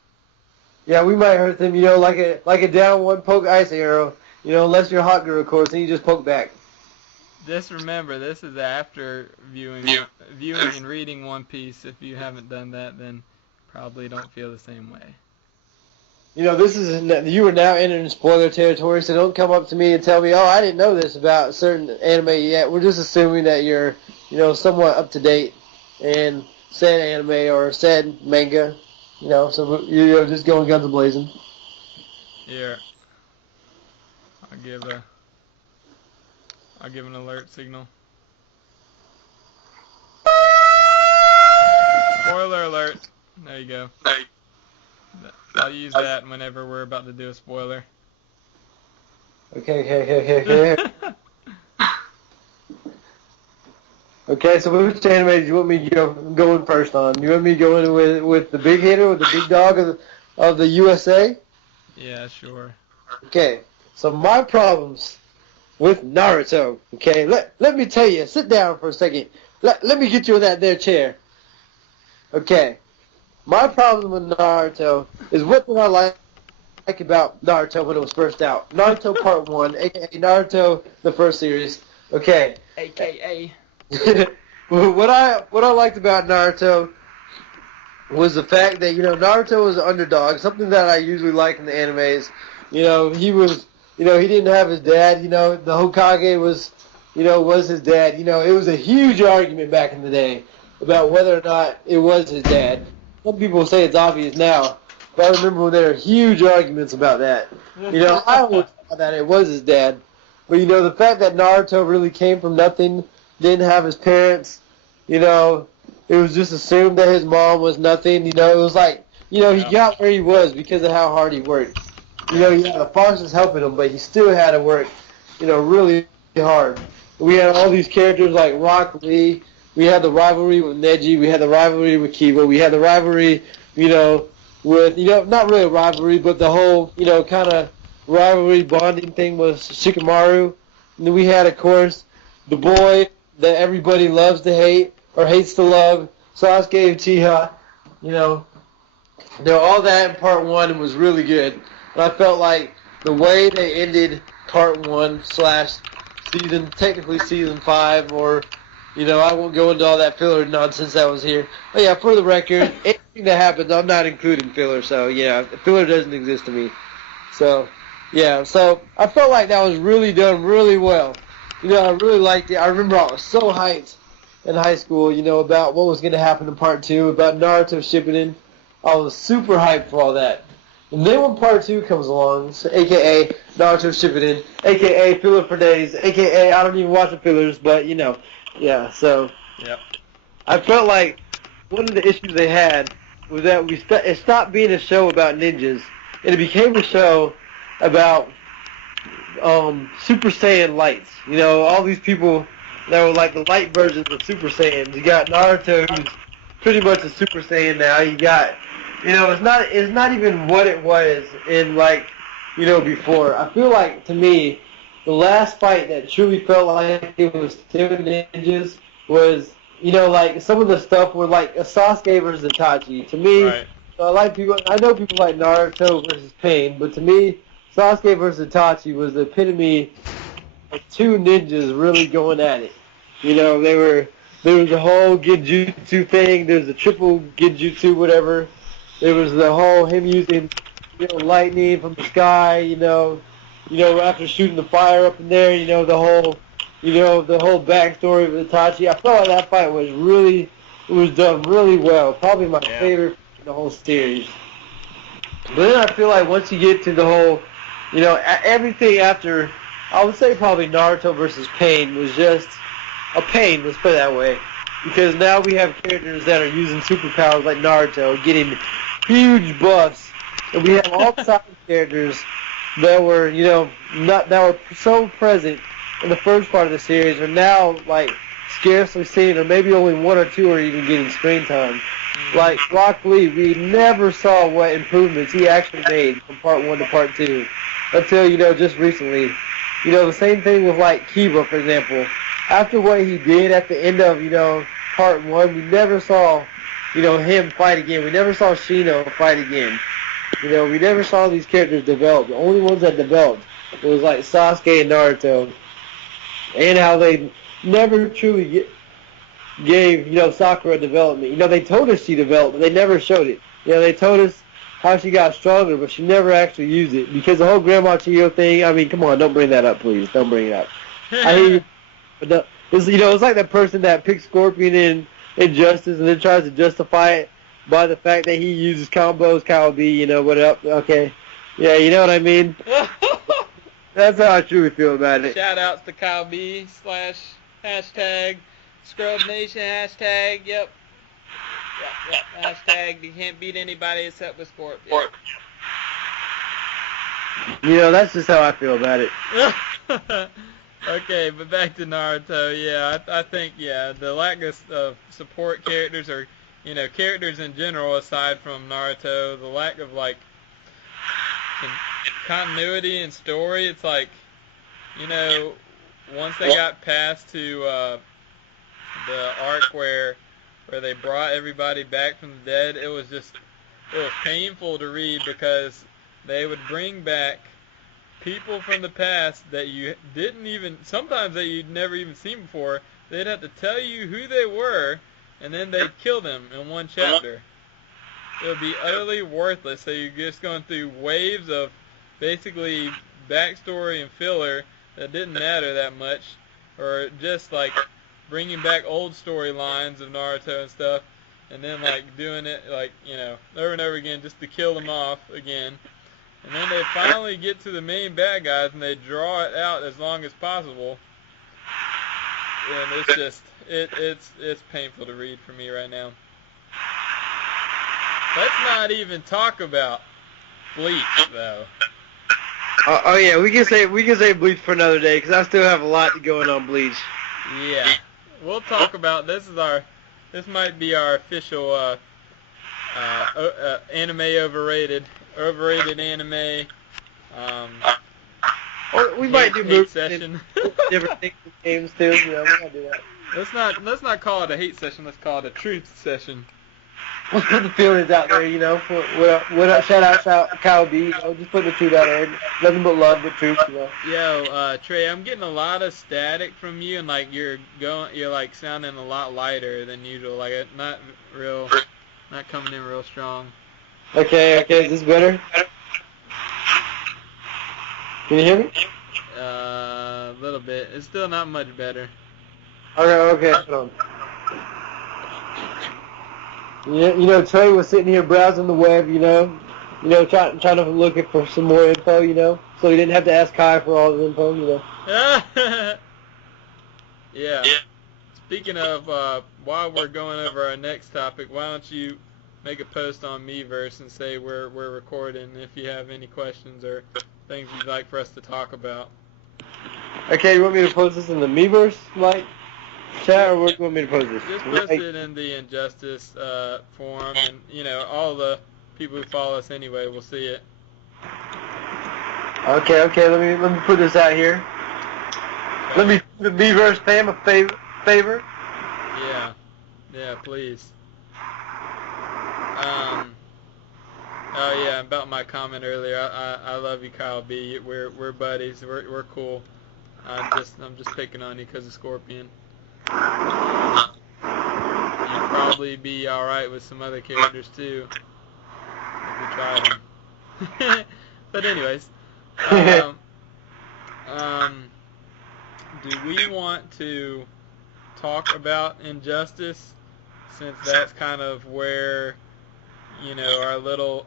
Yeah, we might hurt them, like a down one poke ice arrow. Unless you're a hot girl, of course, and you just poke back. Just remember, this is after viewing and reading One Piece. If you haven't done that, then probably don't feel the same way. You are now entering spoiler territory, so don't come up to me and tell me, oh, I didn't know this about certain anime yet. We're just assuming that you're, somewhat up to date and said anime or said manga, so you're just going guns a-blazing. Here, I'll give an alert signal. Spoiler alert. There you go. I'll use that whenever we're about to do a spoiler. Okay. Okay, so which anime do you want me to go in first on? You want me going with the big hitter, with the big dog of the USA? Yeah, sure. Okay, so my problems with Naruto. Okay, let me tell you. Sit down for a second. Let me get you in that there chair. Okay, my problem with Naruto is what did I like about Naruto when it was first out? Naruto Part 1, aka Naruto the first series. Okay. AKA. What I liked about Naruto was the fact that Naruto was an underdog, something that I usually like in the animes. He was he didn't have his dad. The Hokage was his dad. It was a huge argument back in the day about whether or not it was his dad. Some people say it's obvious now, but I remember when there were huge arguments about that. I always thought that it was his dad, but the fact that Naruto really came from nothing, didn't have his parents, it was just assumed that his mom was nothing. It was like, he got where he was because of how hard he worked. He had the forces helping him, but he still had to work, really hard. We had all these characters like Rock Lee. We had the rivalry with Neji. We had the rivalry with Kiba. We had the rivalry, with, not really a rivalry, but the whole, kind of rivalry bonding thing was Shikamaru. And then we had, of course, the boy that everybody loves to hate or hates to love, Sasuke Uchiha. All that in Part 1 was really good. And I felt like the way they ended Part 1 / technically Season 5, or, I won't go into all that filler nonsense that was here. But yeah, for the record, anything that happens, I'm not including filler, so yeah, filler doesn't exist to me. So, yeah, so I felt like that was really done really well. I really liked it. I remember I was so hyped in high school, about what was going to happen in Part 2, about Naruto Shippuden. I was super hyped for all that. And then when Part 2 comes along, so a.k.a. Naruto Shippuden, a.k.a. filler for days, a.k.a. I don't even watch the fillers, but, yeah, so. Yep. I felt like one of the issues they had was that it stopped being a show about ninjas, and it became a show about Super Saiyan lights. All these people that were like the light versions of Super Saiyans. You got Naruto, who's pretty much a Super Saiyan now. You got, it's not even what it was in before. I feel like, to me, the last fight that truly felt like it was two ninjas was, some of the stuff were like a Sasuke versus Itachi. To me, right. I know people like Naruto versus Pain, but to me, Sasuke versus Itachi was the epitome of two ninjas really going at it. There was the whole Genjutsu thing. There was the triple Genjutsu, whatever. There was the whole him using, lightning from the sky. After shooting the fire up in there. The whole backstory of Itachi. I felt like that fight was done really well. Probably my favorite in the whole series. But then I feel like once you get to the whole, everything after, I would say probably Naruto versus Pain was just a pain, let's put it that way. Because now we have characters that are using superpowers like Naruto, getting huge buffs and we have all the side characters that were, not that were so present in the first part of the series are now like scarcely seen, or maybe only one or two are even getting screen time. Like Rock Lee, we never saw what improvements he actually made from part 1 to part 2 until, just recently. The same thing with like Kiba, for example. After what he did at the end of, part 1, we never saw, him fight again. We never saw Shino fight again. We never saw these characters develop. The only ones that developed was like Sasuke and Naruto, and how they never truly gave, Sakura development. They told us she developed, but they never showed it. They told us how she got stronger, but she never actually used it. Because the whole Grandma Chiyo thing, I mean, come on, don't bring that up, please. Don't bring it up. I hate you. But it's like that person that picks Scorpion in Injustice and then tries to justify it by the fact that he uses combos, Kyle B, what up, okay. Yeah, you know what I mean? That's how I truly feel about it. Shout outs to Kyle B / hashtag Scrub Nation, hashtag, yep. Hashtag, you can't beat anybody except with Scorpion. That's just how I feel about it. Okay, but back to Naruto. Yeah, I think, the lack of support characters, or, characters in general aside from Naruto, the lack of, like, continuity and story, it's like, once they got past to the arc where they brought everybody back from the dead, it was painful to read, because they would bring back people from the past that you sometimes that you'd never even seen before. They'd have to tell you who they were, and then they'd kill them in one chapter. It would be utterly worthless. So you're just going through waves of basically backstory and filler that didn't matter that much, or just like bringing back old storylines of Naruto and stuff, and then like doing it like, over and over again just to kill them off again. And then they finally get to the main bad guys and they draw it out as long as possible. And it's just, it's painful to read for me right now. Let's not even talk about Bleach, though. Oh yeah, we can say Bleach for another day, because I still have a lot going on Bleach. Yeah, we'll talk about, this might be our official anime overrated anime. Or we might do hate session. Different things with games too. We might do that. Let's not call it a hate session. Let's call it a truth session. Let's put the feelings out there. What up? Shout out Kyle B. Just put the truth out there. Nothing but love, but truth. Yo, Trey, I'm getting a lot of static from you, and like you're like sounding a lot lighter than usual. Like not coming in real strong. Okay, is this better? Can you hear me? A little bit. It's still not much better. Okay, hold on. Trey was sitting here browsing the web, trying to look for some more info, so he didn't have to ask Kai for all the info, Yeah. Speaking of, while we're going over our next topic, why don't you make a post on Miiverse and say we're recording if you have any questions or things you'd like for us to talk about. Okay, you want me to post this in the Miiverse, chat, or where do you want me to post this? Just post it in the Injustice forum, and, all the people who follow us anyway will see it. Okay, let me put this out here. Okay. Let me do the Miiverse fam a favor. Yeah, please. Oh yeah, about my comment earlier. I love you, Kyle B. We're buddies. We're cool. I'm just picking on you because of Scorpion. You'd probably be all right with some other characters too if we tried them. But anyways, do we want to talk about Injustice, since that's kind of where our little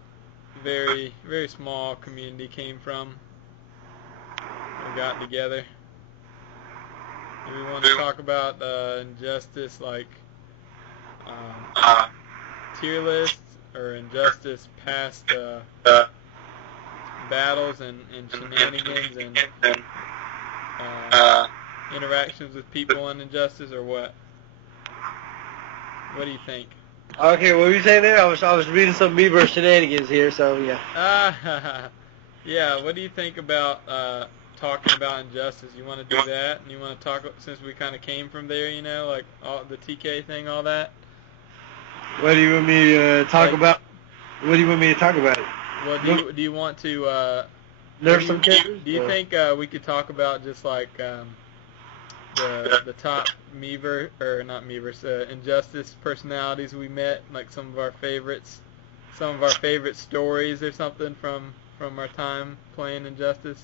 very, very small community came from? We got together. Do we want to talk about Injustice, like tier list, or Injustice past battles and shenanigans and interactions with people in Injustice, or what? What do you think? Okay, what were you saying there? I was reading some Miiverse Shenanigans here, so yeah. Yeah, what do you think about talking about Injustice? You want to do that? And you want to talk, since we kind of came from there, you know, like all the TK thing, all that? What do you want me to talk about? What do you want me to talk about? Well, do you want to nerf some characters? Do you think we could talk about just like the top Miiverse, or not Miiverse, Injustice personalities we met, like some of our favorites, some of our favorite stories or something from our time playing Injustice?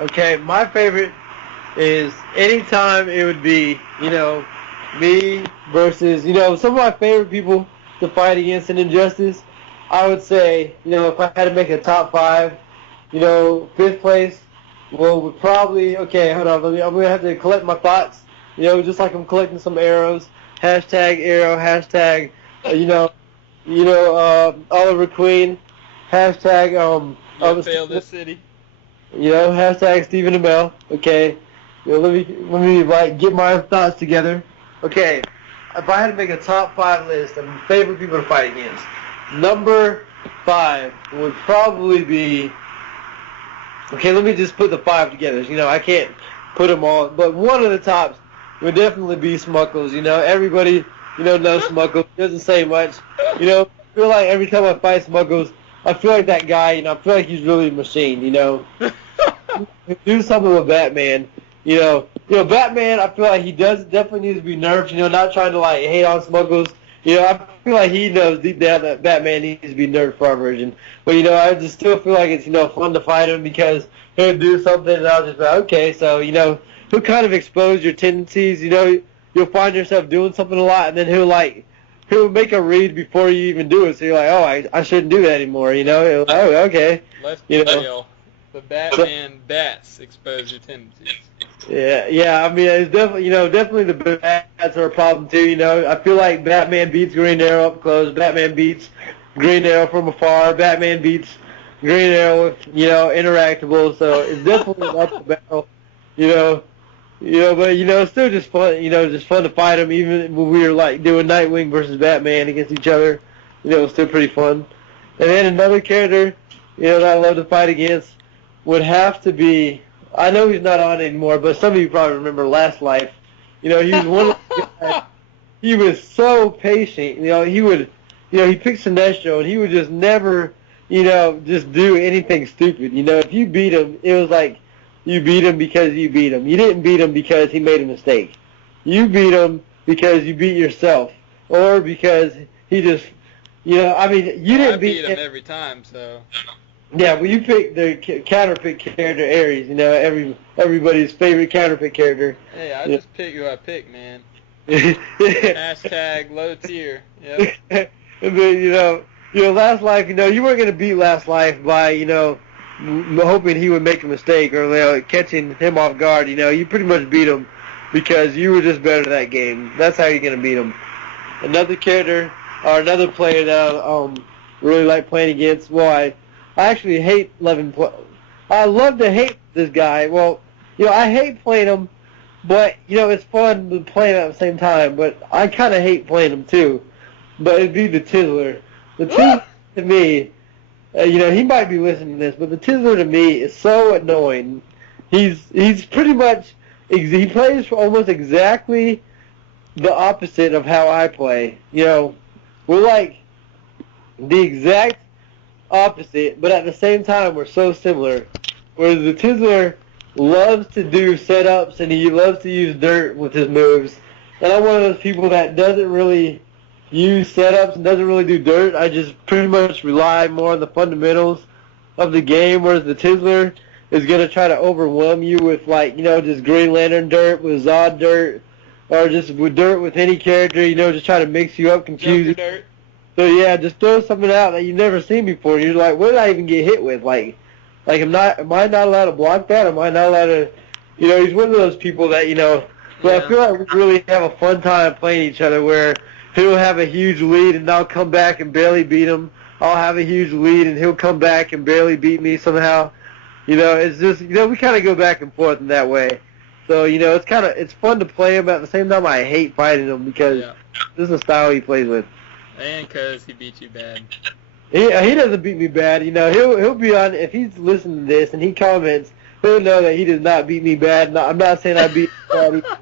Okay, my favorite is anytime it would be, you know, me versus, you know, some of my favorite people to fight against in Injustice. I would say, you know, if I had to make a top 5, you know, 5th place, well, would probably, okay, hold on, I'm going to have to collect my thoughts, you know, just like I'm collecting some arrows, hashtag arrow, hashtag, Oliver Queen, hashtag, fail this city. You know, hashtag Stephen Amell, okay, you know, let me like, get my thoughts together. Okay, if I had to make a top 5 list of favorite people to fight against, number 5 would probably be, okay, let me just put the 5 together. You know, I can't put them all, but one of the tops would definitely be Smuckles. You know, everybody, you know, knows Smuckles. Doesn't say much. You know, I feel like every time I fight Smuckles, I feel like that guy, you know, I feel like he's really a machine, you know. Do something with Batman. You know, Batman, I feel like he definitely needs to be nerfed, you know, not trying to, like, hate on Smuggles. You know, I feel like he knows deep down that Batman needs to be nerfed for our version. But, you know, I just still feel like it's, you know, fun to fight him because he'll do something and I'll just be like, okay, so, you know, he'll kind of expose your tendencies. You know, you'll find yourself doing something a lot and then he'll make a read before you even do it. So you're like, oh, I shouldn't do that anymore, you know. Like, oh, okay. Let's be real. The Batman bats expose your tendencies. Yeah. I mean, it's definitely, you know, definitely the bats are a problem too. You know, I feel like Batman beats Green Arrow up close. Batman beats Green Arrow from afar. Batman beats Green Arrow with, you know, interactable. So it's definitely an uphill battle. You know, but you know, it's still just fun. You know, just fun to fight him. Even when we were like doing Nightwing versus Batman against each other, you know, it's still pretty fun. And then another character, you know, that I love to fight against would have to be, I know he's not on anymore, but some of you probably remember Last Life. You know, he was one of the guys, he was so patient. You know, he would, you know, he picked Sinestro, and he would just never, you know, just do anything stupid. You know, if you beat him, it was like you beat him because you beat him. You didn't beat him because he made a mistake. You beat him because you beat yourself, or because he just, you know, I mean, you didn't beat him every time, so. Yeah, well, you picked the counterfeit character Ares, you know, everybody's favorite counterfeit character. Hey, I just pick who I pick, man. Hashtag low tier. Yep. And then, you know, Last Life, you know, you weren't going to beat Last Life by, you know, hoping he would make a mistake or, you know, catching him off guard. You know, you pretty much beat him because you were just better at that game. That's how you're going to beat him. Another character, or another player that I really like playing against, well, I actually hate I love to hate this guy. Well, you know, I hate playing him, but, you know, it's fun to play him at the same time. But I kind of hate playing him, too. But it'd be the Tizzler. The Tizzler, to me, you know, he might be listening to this, but the Tizzler, to me, is so annoying. He's pretty much, he plays almost exactly the opposite of how I play. You know, we're like the exact opposite, but at the same time we're so similar. Whereas the Tizzler loves to do setups and he loves to use dirt with his moves. And I'm one of those people that doesn't really use setups and doesn't really do dirt. I just pretty much rely more on the fundamentals of the game, whereas the Tizzler is going to try to overwhelm you with, like, you know, just Green Lantern dirt with Zod dirt, or just with dirt with any character, you know, just try to mix you up, confuse you. Dirt. So yeah, just throw something out that you've never seen before. You're like, what did I even get hit with? Like, am I not allowed to block that? Am I not allowed to? You know, he's one of those people that, you know. But I feel like we really have a fun time playing each other. Where, he'll have a huge lead and I'll come back and barely beat him. I'll have a huge lead and he'll come back and barely beat me somehow. It's just, we kind of go back and forth in that way. So, it's fun to play him, but at the same time I hate fighting him because this is the style he plays with. And because he beat you bad. He doesn't beat me bad. He'll be on, if he's listening to this and he comments, he'll know that he does not beat me bad. No, I'm not saying I beat him bad either.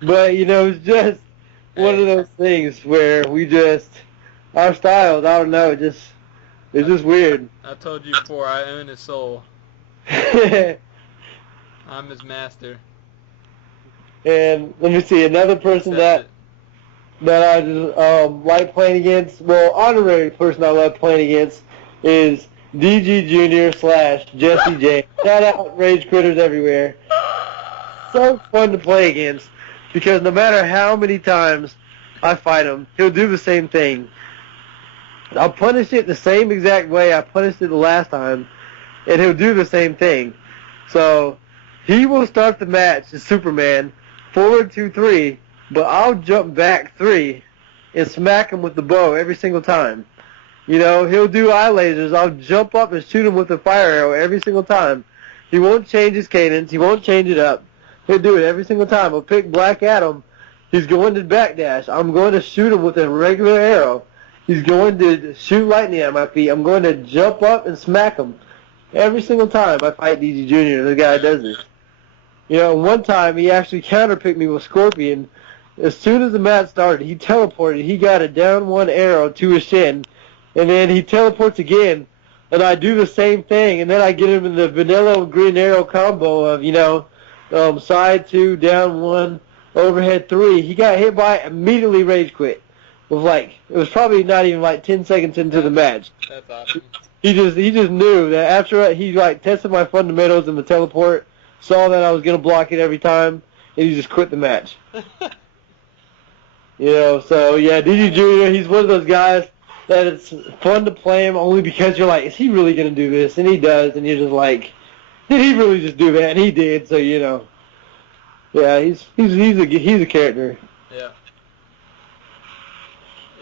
But, it's just one of those things where our styles, I don't know, it's just weird. I told you before, I own his soul. I'm his master. And let me see, another person that I just like playing against, honorary person I love playing against is DG Jr. / Jesse J. Shout out Rage Critters everywhere. So fun to play against because no matter how many times I fight him, he'll do the same thing. I'll punish it the same exact way I punished it the last time, and he'll do the same thing. So he will start the match as Superman, forward 2-3, but I'll jump back 3 and smack him with the bow every single time. He'll do eye lasers. I'll jump up and shoot him with a fire arrow every single time. He won't change his cadence. He won't change it up. He'll do it every single time. I'll pick Black Adam. He's going to backdash. I'm going to shoot him with a regular arrow. He's going to shoot lightning at my feet. I'm going to jump up and smack him. Every single time I fight DG Jr., the guy does this. One time he actually counterpicked me with Scorpion. As soon as the match started, he teleported. He got a down 1 arrow to his shin, and then he teleports again, and I do the same thing, and then I get him in the vanilla green arrow combo of, side 2, down 1, overhead 3. He got hit by it, immediately rage quit. It was probably not even 10 seconds into the match. That's awesome. He just knew that after he tested my fundamentals in the teleport, saw that I was gonna block it every time, and he just quit the match. So yeah, DG Jr. He's one of those guys that it's fun to play him only because you're like, is he really gonna do this? And he does, and you're just like, did he really just do that? And he did. So yeah, he's a character. Yeah.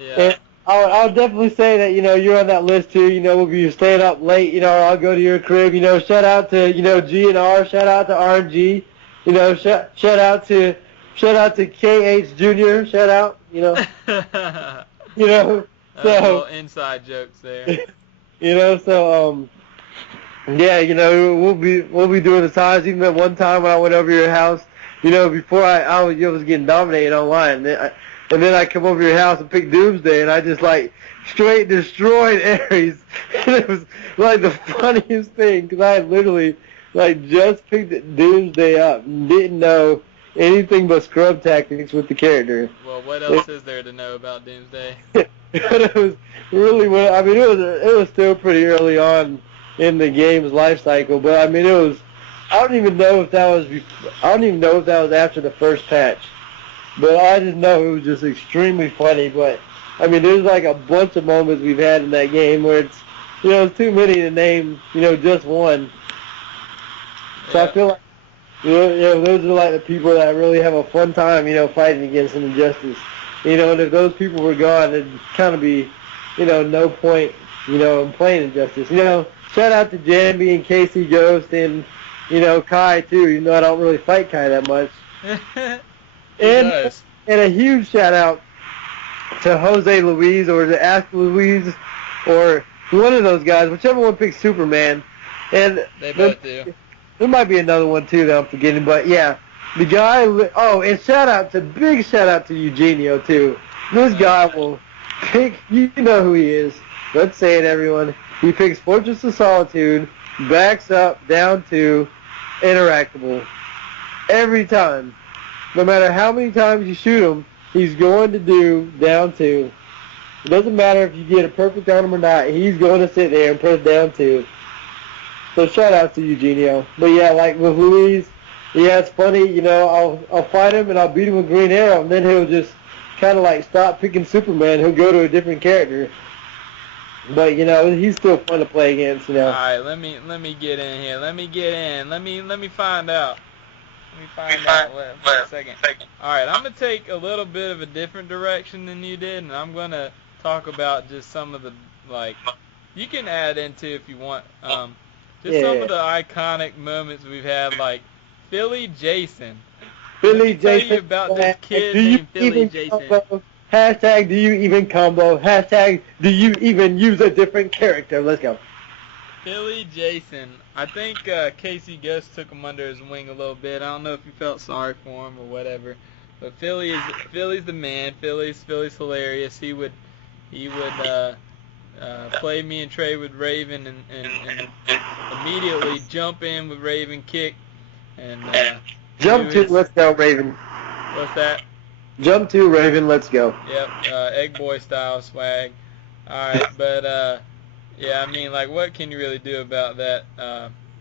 Yeah. And I'll definitely say that, you're on that list too, if you're staying up late, I'll go to your crib, shout out to, G&R, shout out to RNG, shout out to KH Jr., shout out, so. Little inside jokes there. So, yeah, we'll be doing the times, even at one time when I went over your house, before I was getting dominated online, and then I come over to your house and pick Doomsday, and I just, straight destroyed Ares. And it was, the funniest thing, because I had literally, just picked Doomsday up and didn't know anything but scrub tactics with the character. Well, what else is there to know about Doomsday? It was really, it was still pretty early on in the game's life cycle, but, it was, I don't even know if that was after the first patch. But I just know it was just extremely funny. But, there's a bunch of moments we've had in that game where it's, it's too many to name, just one. So I feel like, those are the people that really have a fun time, fighting against an injustice. And if those people were gone, it'd kind of be, no point, in playing injustice. Shout out to Jambi and Casey Ghost and, Kai too, even though I don't really fight Kai that much. And a huge shout out to Jose Luis or to Ask Luis or one of those guys, whichever one picks Superman. And they both do. There might be another one too that I'm forgetting, but yeah, the guy. Oh, and big shout out to Eugenio too. This guy will pick. You know who he is. Let's say it, everyone. He picks Fortress of Solitude, backs up, down 2, interactable every time. No matter how many times you shoot him, he's going to do down 2. It doesn't matter if you get a perfect on him or not. He's going to sit there and press down 2. So shout out to Eugenio. But yeah, with Luis, yeah, it's funny. I'll fight him and I'll beat him with Green Arrow, and then he'll just kind of stop picking Superman. He'll go to a different character. But he's still fun to play against. All right, let me get in here. Let me get in. Let me find out. Let me find out. Wait a second. All right, I'm gonna take a little bit of a different direction than you did, and I'm gonna talk about just some of the like. You can add into if you want. Just some of the iconic moments we've had, like Philly Jason. Philly Let me tell Jason. you about this kid Do you named Philly even Jason. combo? Hashtag do you even combo? Hashtag do you even use a different character? Let's go. Philly Jason. I think Casey Ghost took him under his wing a little bit. I don't know if you felt sorry for him or whatever, but Philly's the man. Philly's hilarious. He would play me and Trey with Raven and immediately jump in with Raven kick and jump to let's go Raven. What's that? Jump to Raven. Let's go. Yep, Egg Boy style swag. All right, but yeah, I mean, like, what can you really do about that?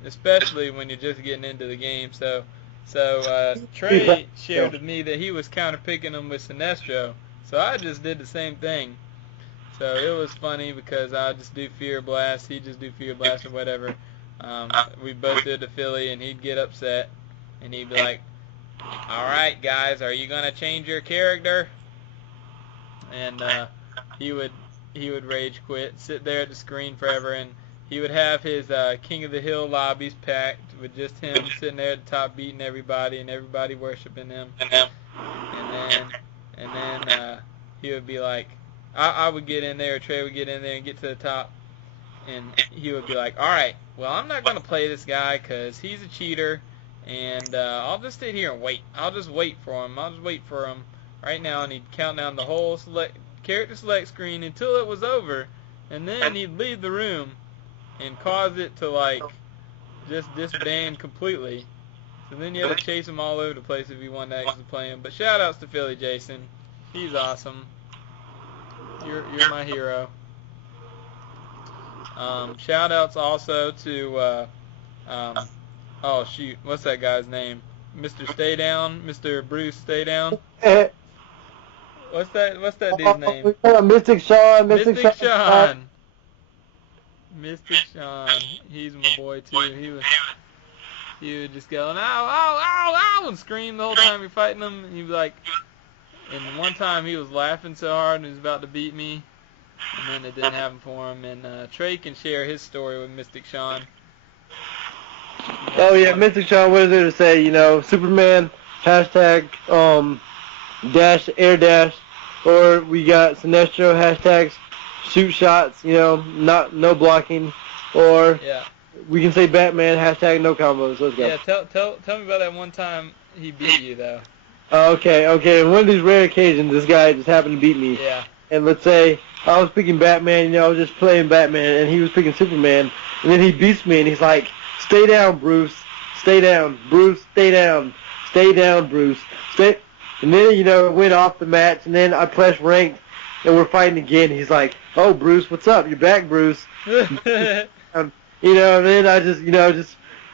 Especially when you're just getting into the game. So Trey shared with me that he was counter picking him with Sinestro. So I just did the same thing. So it was funny because I just do Fear Blast, he just do Fear Blast or whatever. We both did the Philly, and he'd get upset, and he'd be like, "All right, guys, are you gonna change your character?" And he would rage quit, sit there at the screen forever, and he would have his King of the Hill lobbies packed with just him sitting there at the top beating everybody and everybody worshiping him. And then he would be like, I would get in there, Trey would get in there and get to the top, and he would be like, "All right, well, I'm not going to play this guy because he's a cheater, and I'll just sit here and wait. I'll just wait for him. I'll just wait for him right now," and he'd count down the whole character select screen until it was over, and then he'd leave the room and cause it to, like, just disband completely. So then you had to chase him all over the place if you wanted to actually play him. But shout outs to Philly Jason. He's awesome. You're my hero. Shout outs also to oh shoot, what's that guy's name? Mr. Stay Down, Mr. Bruce Stay Down. What's that dude's name? Mystic Sean. Mystic Sean. He's my boy too. He would just go, "Ow, ow, ow, ow," and scream the whole time you're fighting him. And he'd be like, and one time he was laughing so hard and he was about to beat me, and then it didn't happen for him. And Trey can share his story with Mystic Sean. Oh yeah, Mystic Sean, what is there to say? You know, Superman, hashtag dash, air dash, or we got Sinestro, hashtags shoot shots, you know, no blocking, or we can say Batman, hashtag no combos. Let's go. Yeah, tell me about that one time he beat you though. Okay. On one of these rare occasions, this guy just happened to beat me. Yeah. And let's say I was picking Batman, you know, I was just playing Batman, and he was picking Superman, and then he beats me, and he's like, "Stay down, Bruce. Stay down, Bruce. Stay down. Stay down, Bruce. Stay." And then, you know, it went off the match, and then I pressed ranked, and we're fighting again. He's like, "Oh, Bruce, what's up? You're back, Bruce." You know, and then I just, you know,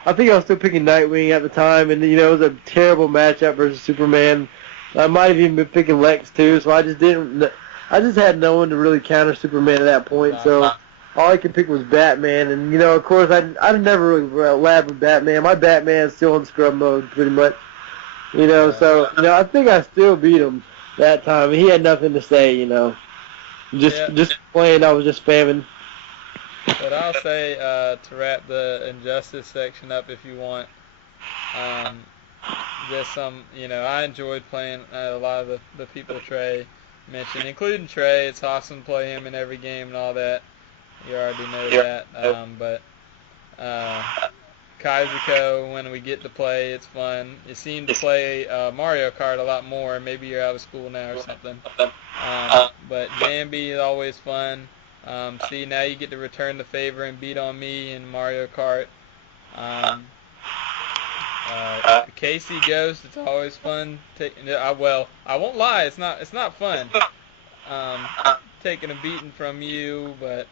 I think I was still picking Nightwing at the time, and, you know, it was a terrible matchup versus Superman. I might have even been picking Lex, too, so I just had no one to really counter Superman at that point, so all I could pick was Batman, and, you know, of course, I never really laughed with Batman. My Batman's still in scrub mode, pretty much, you know, so, you know, I think I still beat him that time. He had nothing to say, you know. Just playing, I was just spamming. But I'll say, to wrap the Injustice section up if you want, just some, you know, I enjoyed playing a lot of the people Trey mentioned, including Trey. It's awesome to play him in every game and all that. You already know that. But Kaizuko, when we get to play, it's fun. You seem to play Mario Kart a lot more. Maybe you're out of school now or something. But Bambi is always fun. See, now you get to return the favor and beat on me in Mario Kart. Casey Ghost, it's always fun. Well, I won't lie, it's not fun. Taking a beating from you, but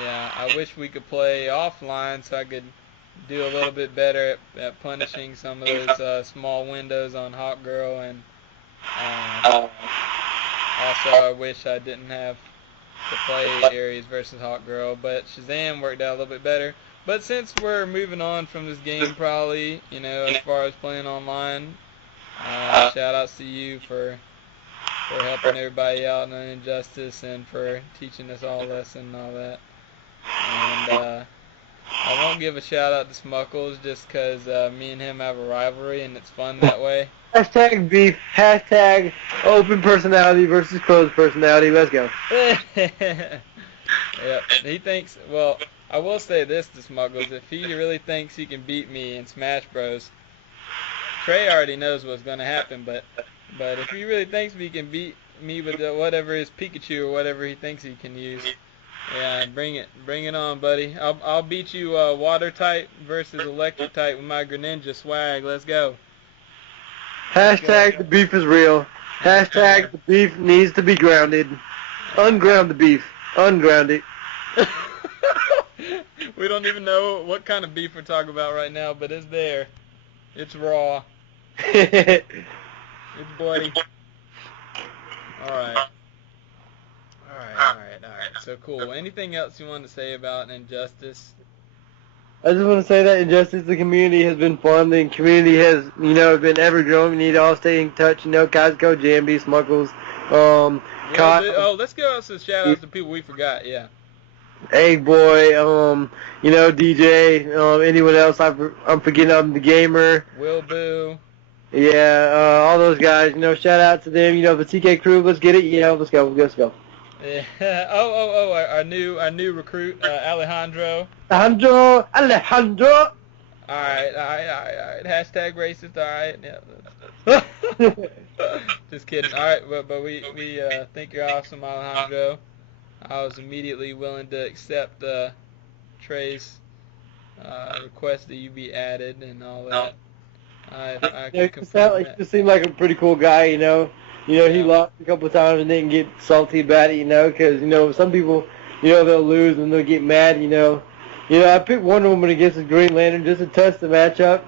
yeah, I wish we could play offline so I could do a little bit better at punishing some of those small windows on Hawk Girl, and also I wish I didn't have to play Aries versus Hawkgirl, but Shazam worked out a little bit better. But since we're moving on from this game, probably, as far as playing online, shout outs to you for helping everybody out on Injustice and for teaching us all a lesson and all that. And I won't give a shout out to Smuckles just because me and him have a rivalry and it's fun that way. Hashtag beef, hashtag open personality versus closed personality. Let's go. Yep. He thinks, well, I will say this to Smuggles. If he really thinks he can beat me in Smash Bros., Trey already knows what's going to happen, but if he really thinks he can beat me with whatever his Pikachu or whatever he thinks he can use, yeah, bring it on, buddy. I'll beat you water type versus electric type with my Greninja swag. Let's go. Hashtag the beef is real. Hashtag the beef needs to be grounded. Unground the beef. Unground it. We don't even know what kind of beef we're talking about right now, but it's there. It's raw. It's bloody. Alright. So cool. Anything else you want to say about Injustice? I just want to say that Injustice, the community has been fun. The community has, been ever growing. We need to all stay in touch. Kazuko, Jambi, Smuggles, Kyle. Let's give out some shout outs to people we forgot, yeah. Egg Boy, DJ, anyone else I'm forgetting of, the Gamer. Will Boo. Yeah, all those guys, shout out to them. The TK crew, let's get it. Let's go. Yeah. Our new recruit, Alejandro. Alejandro. All right. Hashtag racist. All right. Yeah. Just kidding. All right, but we think you're awesome, Alejandro. I was immediately willing to accept Trey's request that you be added and all that. You seem like a pretty cool guy, He lost a couple of times and didn't get salty about it, because, some people, they'll lose and they'll get mad, I picked Wonder Woman against the Green Lantern just to test the matchup,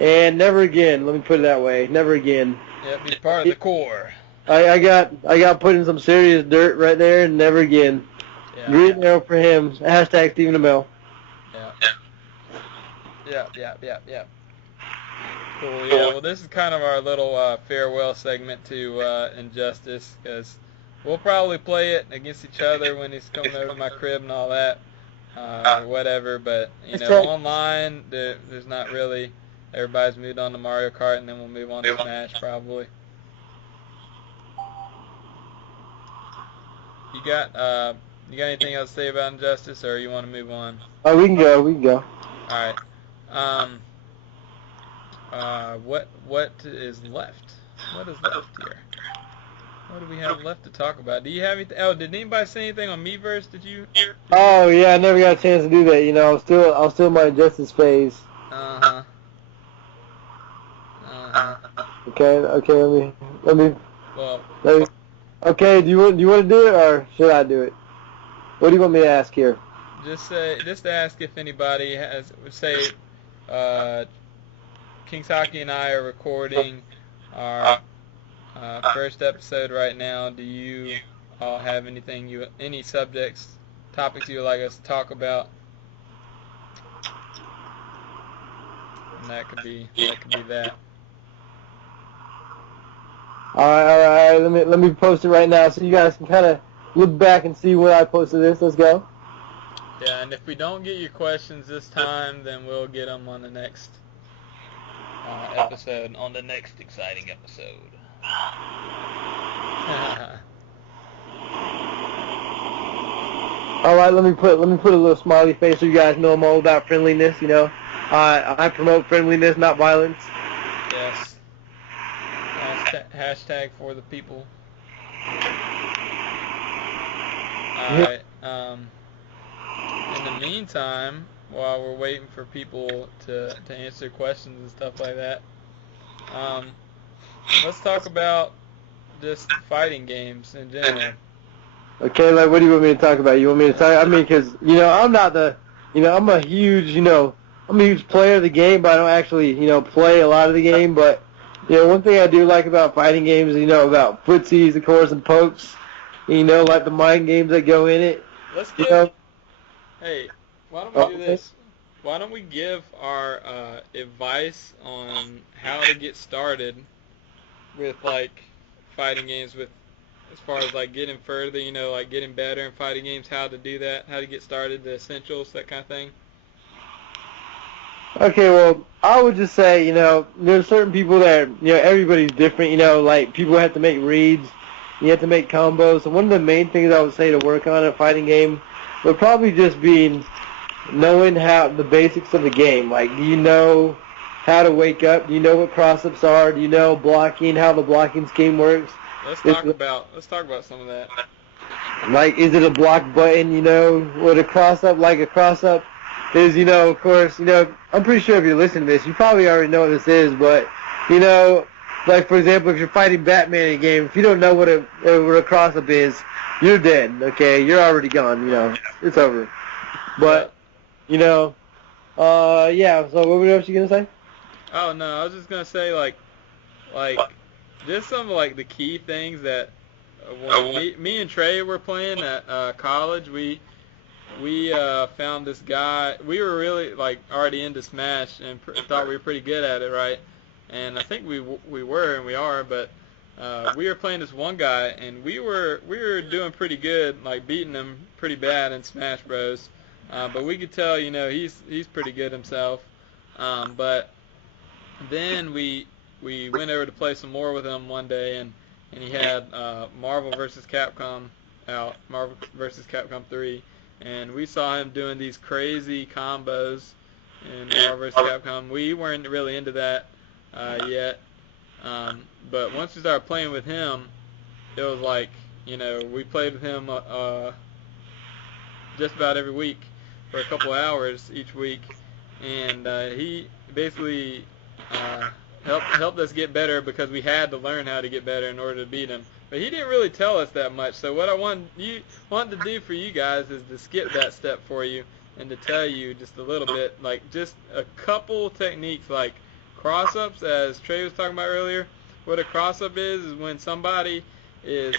and never again, let me put it that way, never again. Yeah, be part of the core. I got put in some serious dirt right there, and never again. Yeah, Green Arrow for him. Hashtag Stephen Amell. Yeah. Cool, yeah. Well, this is kind of our little farewell segment to Injustice, because we'll probably play it against each other when he's coming over to my crib and all that, or whatever. But online, there's not really. Everybody's moved on to Mario Kart, and then we'll move on to Smash probably. You got anything else to say about Injustice, or you want to move on? Oh, we can go. All right. What is left? What is left here? What do we have left to talk about? Do you have anything? Oh, did anybody say anything on Miiverse? Did you? Oh yeah, I never got a chance to do that. I was still in my Injustice phase. Okay. Let me. Okay. Do you want to do it, or should I do it? What do you want me to ask here? Just ask if anybody has KingsHaki and I are recording our first episode right now. Do you all have any topics you would like us to talk about? And that could be that. All right. Let me post it right now so you guys can kind of look back and see when I posted this. Let's go. Yeah, and if we don't get your questions this time, then we'll get them on the next episode, on the next exciting episode. All right, let me put a little smiley face so you guys know I'm all about friendliness. I promote friendliness, not violence. Yes. Hashtag for the people. All right. In the meantime, while we're waiting for people to answer questions and stuff like that, let's talk about just fighting games in general. Okay, what do you want me to talk about? You want me to talk? Because I'm not I'm a huge player of the game, but I don't actually play a lot of the game. But one thing I do like about fighting games, about footsies, of course, and pokes. You know, like the mind games that go in it. Let's You give. know. Hey, why don't we do Okay. this? Why don't we give our advice on how to get started with like fighting games with as far as like getting further, you know, like getting better in fighting games, how to do that, how to get started, the essentials, that kind of thing. Okay, well, I would just say, you know, there's certain people that, you know, everybody's different, you know, like people have to make reads, you have to make combos. So one of the main things I would say to work on in a fighting game would probably just be knowing how the basics of the game. Like, do you know how to wake up? Do you know what cross-ups are? Do you know blocking, how the blocking scheme works? Let's Is talk it, about some of that. like, is it a block button, you know, with a cross-up? Like a cross-up is, you know, of course, you know, I'm pretty sure if you're listening to this, you probably already know what this is, but, you know, like, for example, if you're fighting Batman in a game, if you don't know what a cross-up is, you're dead, okay? You're already gone, you know. It's over. Yep. But, you know, yeah, so what else you going to say? Oh no, I was just gonna say like just some of like the key things that when me and Trey were playing at college, we found this guy. We were really like already into Smash and thought we were pretty good at it, right? And I think we were and we are, but we were playing this one guy and we were doing pretty good, like beating him pretty bad in Smash Bros. But we could tell, you know, he's pretty good himself. But then we went over to play some more with him one day, and he had Marvel vs. Capcom out, Marvel vs. Capcom 3, and we saw him doing these crazy combos in Marvel vs. Capcom. We weren't really into that yet, but once we started playing with him, it was like, you know, we played with him just about every week for a couple hours each week, and he basically uh, helped us get better because we had to learn how to get better in order to beat him. But he didn't really tell us that much. So what I want to do for you guys is to skip that step for you and to tell you just a little bit, like just a couple techniques, like cross-ups, as Trey was talking about earlier. What a cross-up is when somebody is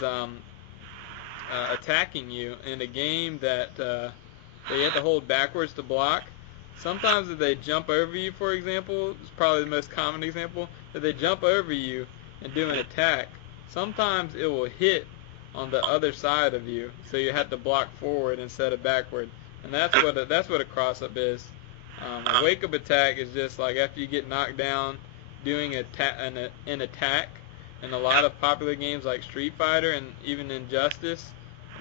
attacking you in a game that they have to hold backwards to block. Sometimes if they jump over you, for example, it's probably the most common example, if they jump over you and do an attack, sometimes it will hit on the other side of you, so you have to block forward instead of backward. And that's what a cross-up is. A wake-up attack is just like after you get knocked down, doing an attack. In a lot of popular games like Street Fighter and even Injustice,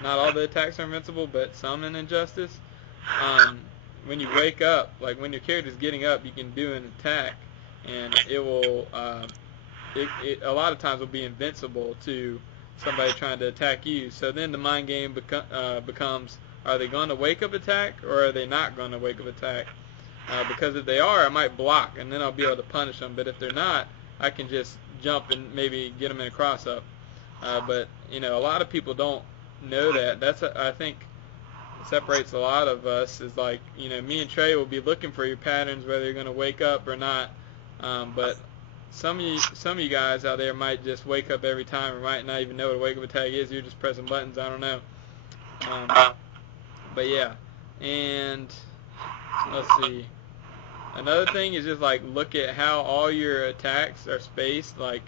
not all the attacks are invincible, but some in Injustice. When you wake up, like when your character's getting up, you can do an attack, and it will, a lot of times will be invincible to somebody trying to attack you. So then the mind game becomes, are they going to wake up attack or are they not going to wake up attack? Because if they are, I might block, and then I'll be able to punish them. But if they're not, I can just jump and maybe get them in a cross-up. But, you know, a lot of people don't know that. That's, I think, separates a lot of us is like, you know, me and Trey will be looking for your patterns, whether you're going to wake up or not. But some of you guys out there might just wake up every time or might not even know what a wake-up attack is. You're just pressing buttons. I don't know. But, yeah. And let's see. Another thing is just like look at how all your attacks are spaced, like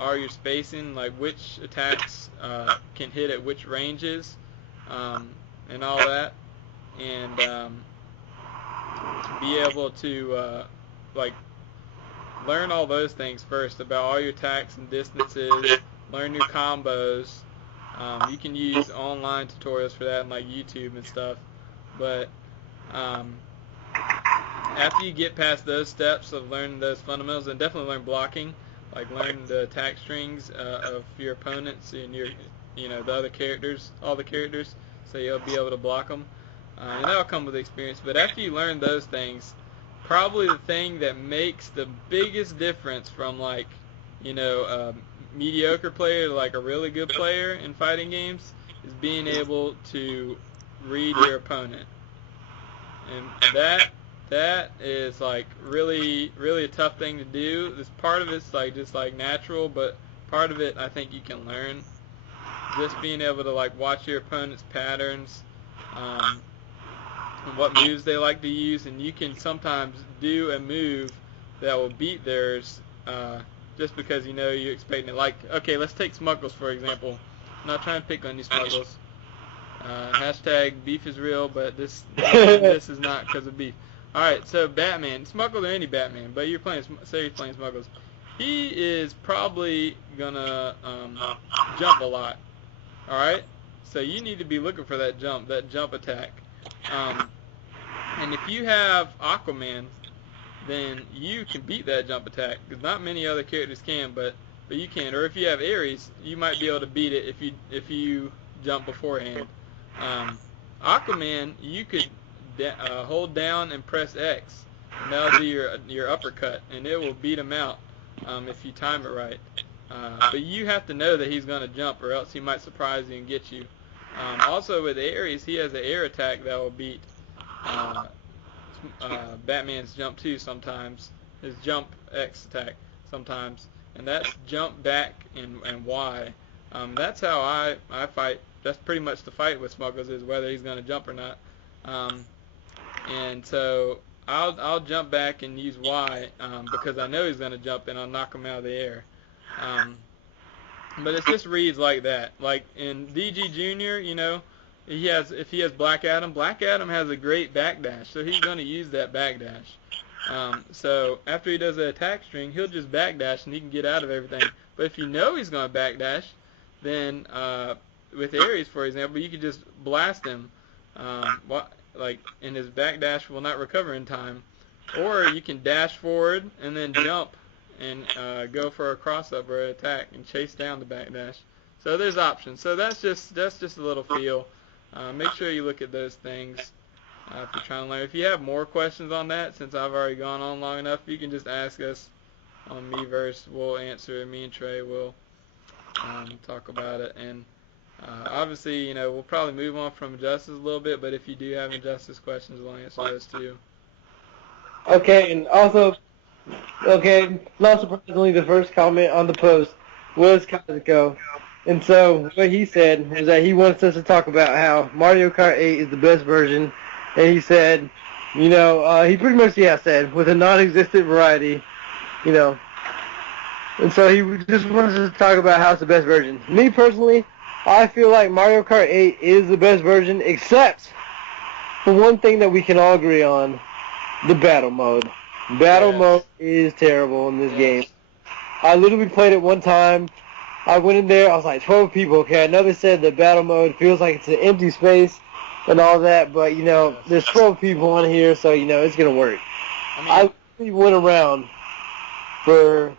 are your spacing, like which attacks can hit at which ranges, and all that, and be able to like learn all those things first about all your attacks and distances, learn your combos. You can use online tutorials for that, and like YouTube and stuff, but after you get past those steps of learning those fundamentals, and definitely learn blocking, like learn the attack strings of your opponents and your, you know, the other characters, all the characters, so you'll be able to block them. And that'll come with experience. But after you learn those things, probably the thing that makes the biggest difference from like, you know, a mediocre player to like a really good player in fighting games is being able to read your opponent. And that is like really a tough thing to do. This part of it's like just like natural, but part of it I think you can learn. just being able to like watch your opponent's patterns, and what moves they like to use, and you can sometimes do a move that will beat theirs just because you know you're expecting it. Like, okay, let's take Smuggles for example. I'm not trying to pick on you, Smuggles. Hashtag beef is real, but this is not because of beef. All right, so Batman, Smuggles or any Batman, but you're playing, say you're playing Smuggles. He is probably gonna jump a lot. All right, so you need to be looking for that jump attack. And if you have Aquaman, then you can beat that jump attack, because not many other characters can, but you can. Or if you have Ares, you might be able to beat it if you jump beforehand. Aquaman, you could hold down and press X, and that'll be your uppercut, and it will beat him out if you time it right. But you have to know that he's going to jump, or else he might surprise you and get you. Also with Ares, he has an air attack that will beat Batman's jump too sometimes, his jump X attack sometimes, and that's jump back and Y. That's how I fight. That's pretty much the fight with Smuggles, is whether he's going to jump or not. And so I'll jump back and use Y because I know he's going to jump, and I'll knock him out of the air. But it just reads like that. Like in DG Junior, you know, if he has Black Adam has a great backdash, so he's going to use that backdash. So after he does the attack string, he'll just backdash and he can get out of everything. But if you know he's going to backdash, then with Ares, for example, you could just blast him, and his backdash will not recover in time. Or you can dash forward and then jump and go for a cross-up or an attack and chase down the backdash. So there's options. So that's just a little feel. Make sure you look at those things if you're trying to learn. If you have more questions on that, since I've already gone on long enough, you can just ask us on Miiverse. We'll answer it. Me and Trey will talk about it. And obviously, you know, we'll probably move on from Injustice a little bit, but if you do have Injustice questions, we'll answer those too. Okay, and also, not surprisingly, the first comment on the post was Kazuko. And so what he said was that he wants us to talk about how Mario Kart 8 is the best version. And he said, you know, he pretty much, said, with a non-existent variety, you know. And so he just wants us to talk about how it's the best version. Me personally, I feel like Mario Kart 8 is the best version, except for one thing that we can all agree on, the battle mode. Battle mode is terrible in this game. I literally played it one time. I went in there, I was like, 12 people. Okay, I know they said the battle mode feels like it's an empty space and all that, but, you know, there's 12 people on here, so, you know, it's going to work. I literally went around for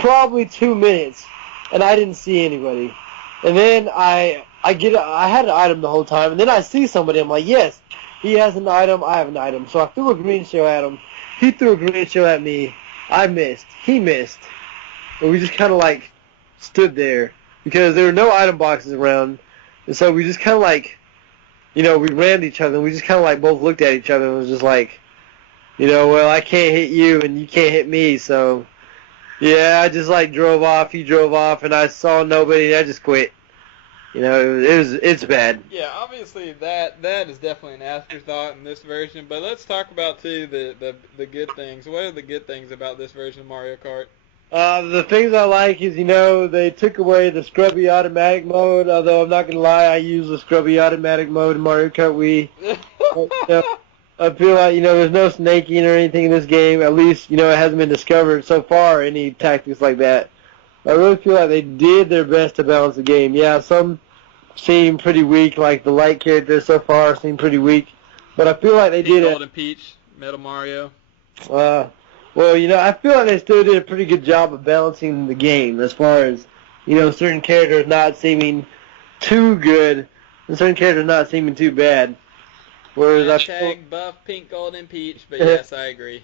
probably 2 minutes, and I didn't see anybody. And then I had an item the whole time, and then I see somebody, I'm like, yes, he has an item, I have an item. So I threw a green shell at him. He threw a green shell at me. I missed. He missed. And we just kind of, like, stood there because there were no item boxes around. And so we just kind of, like, you know, we rammed each other, and we just kind of, like, both looked at each other and was just like, you know, well, I can't hit you and you can't hit me, so, yeah, I just, like, drove off. He drove off, and I saw nobody, and I just quit. You know, it's bad. Yeah, obviously that is definitely an afterthought in this version. But let's talk about too the good things. What are the good things about this version of Mario Kart? The things I like is, you know, they took away the scrubby automatic mode. Although I'm not gonna lie, I use the scrubby automatic mode in Mario Kart Wii. But, you know, I feel like, you know, there's no snaking or anything in this game. At least, you know, it hasn't been discovered so far, any tactics like that. I really feel like they did their best to balance the game. Yeah, some seem pretty weak, like the light characters so far seem pretty weak. But I feel like they did it. Golden Peach, Metal Mario. Well, you know, I feel like they still did a pretty good job of balancing the game as far as, you know, certain characters not seeming too good and certain characters not seeming too bad. Whereas Hashtag buff pink golden peach, but yes, I agree.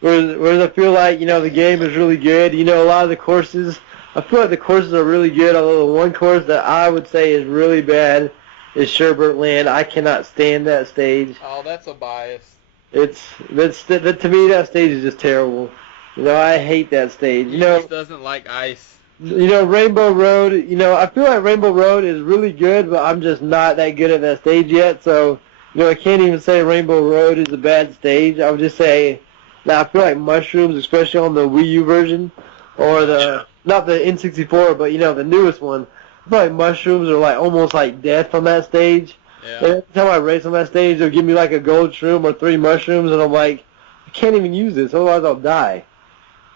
Whereas I feel like, you know, the game is really good. You know, a lot of the courses, I feel like the courses are really good, although the one course that I would say is really bad is Sherbert Land. I cannot stand that stage. Oh, that's a bias. To me, that stage is just terrible. You know, I hate that stage. You know, just doesn't like ice. Rainbow Road, I feel like Rainbow Road is really good, but I'm just not that good at that stage yet. So, I can't even say Rainbow Road is a bad stage. I would just say that I feel like Mushrooms, especially on the Wii U version, or not the N64, but, the newest one. I feel like Mushrooms are like almost like death on that stage. Yeah. And every time I race on that stage, they'll give me like a gold shroom or 3 mushrooms, and I'm like, I can't even use this, otherwise I'll die.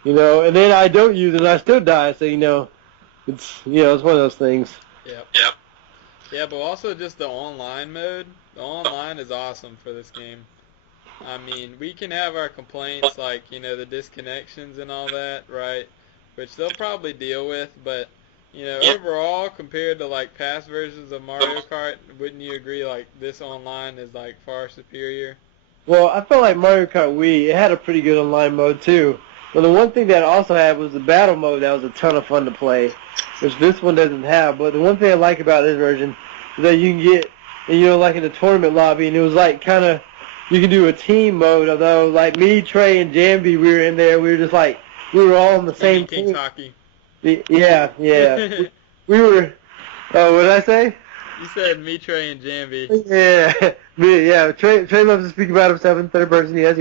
And then I don't use it, and I still die. So it's it's one of those things. Yep. Yeah, but also just the online mode. The online is awesome for this game. I mean, we can have our complaints like the disconnections and all that, right? Which they'll probably deal with, but overall, compared to like past versions of Mario Kart, wouldn't you agree like this online is like far superior? Well, I felt like Mario Kart Wii, it had a pretty good online mode too. But the one thing that it also had was the battle mode that was a ton of fun to play, which this one doesn't have. But the one thing I like about this version is that you can get, like in the tournament lobby, and it was like kind of, you can do a team mode, although like me, Trey, and Jambi, we were in there, we were just like, we were all on the same team. KingsHaki. Yeah. we were, what did I say? You said me, Trey, and Jambi. Yeah. Trey loves to speak about himself in third person, yes.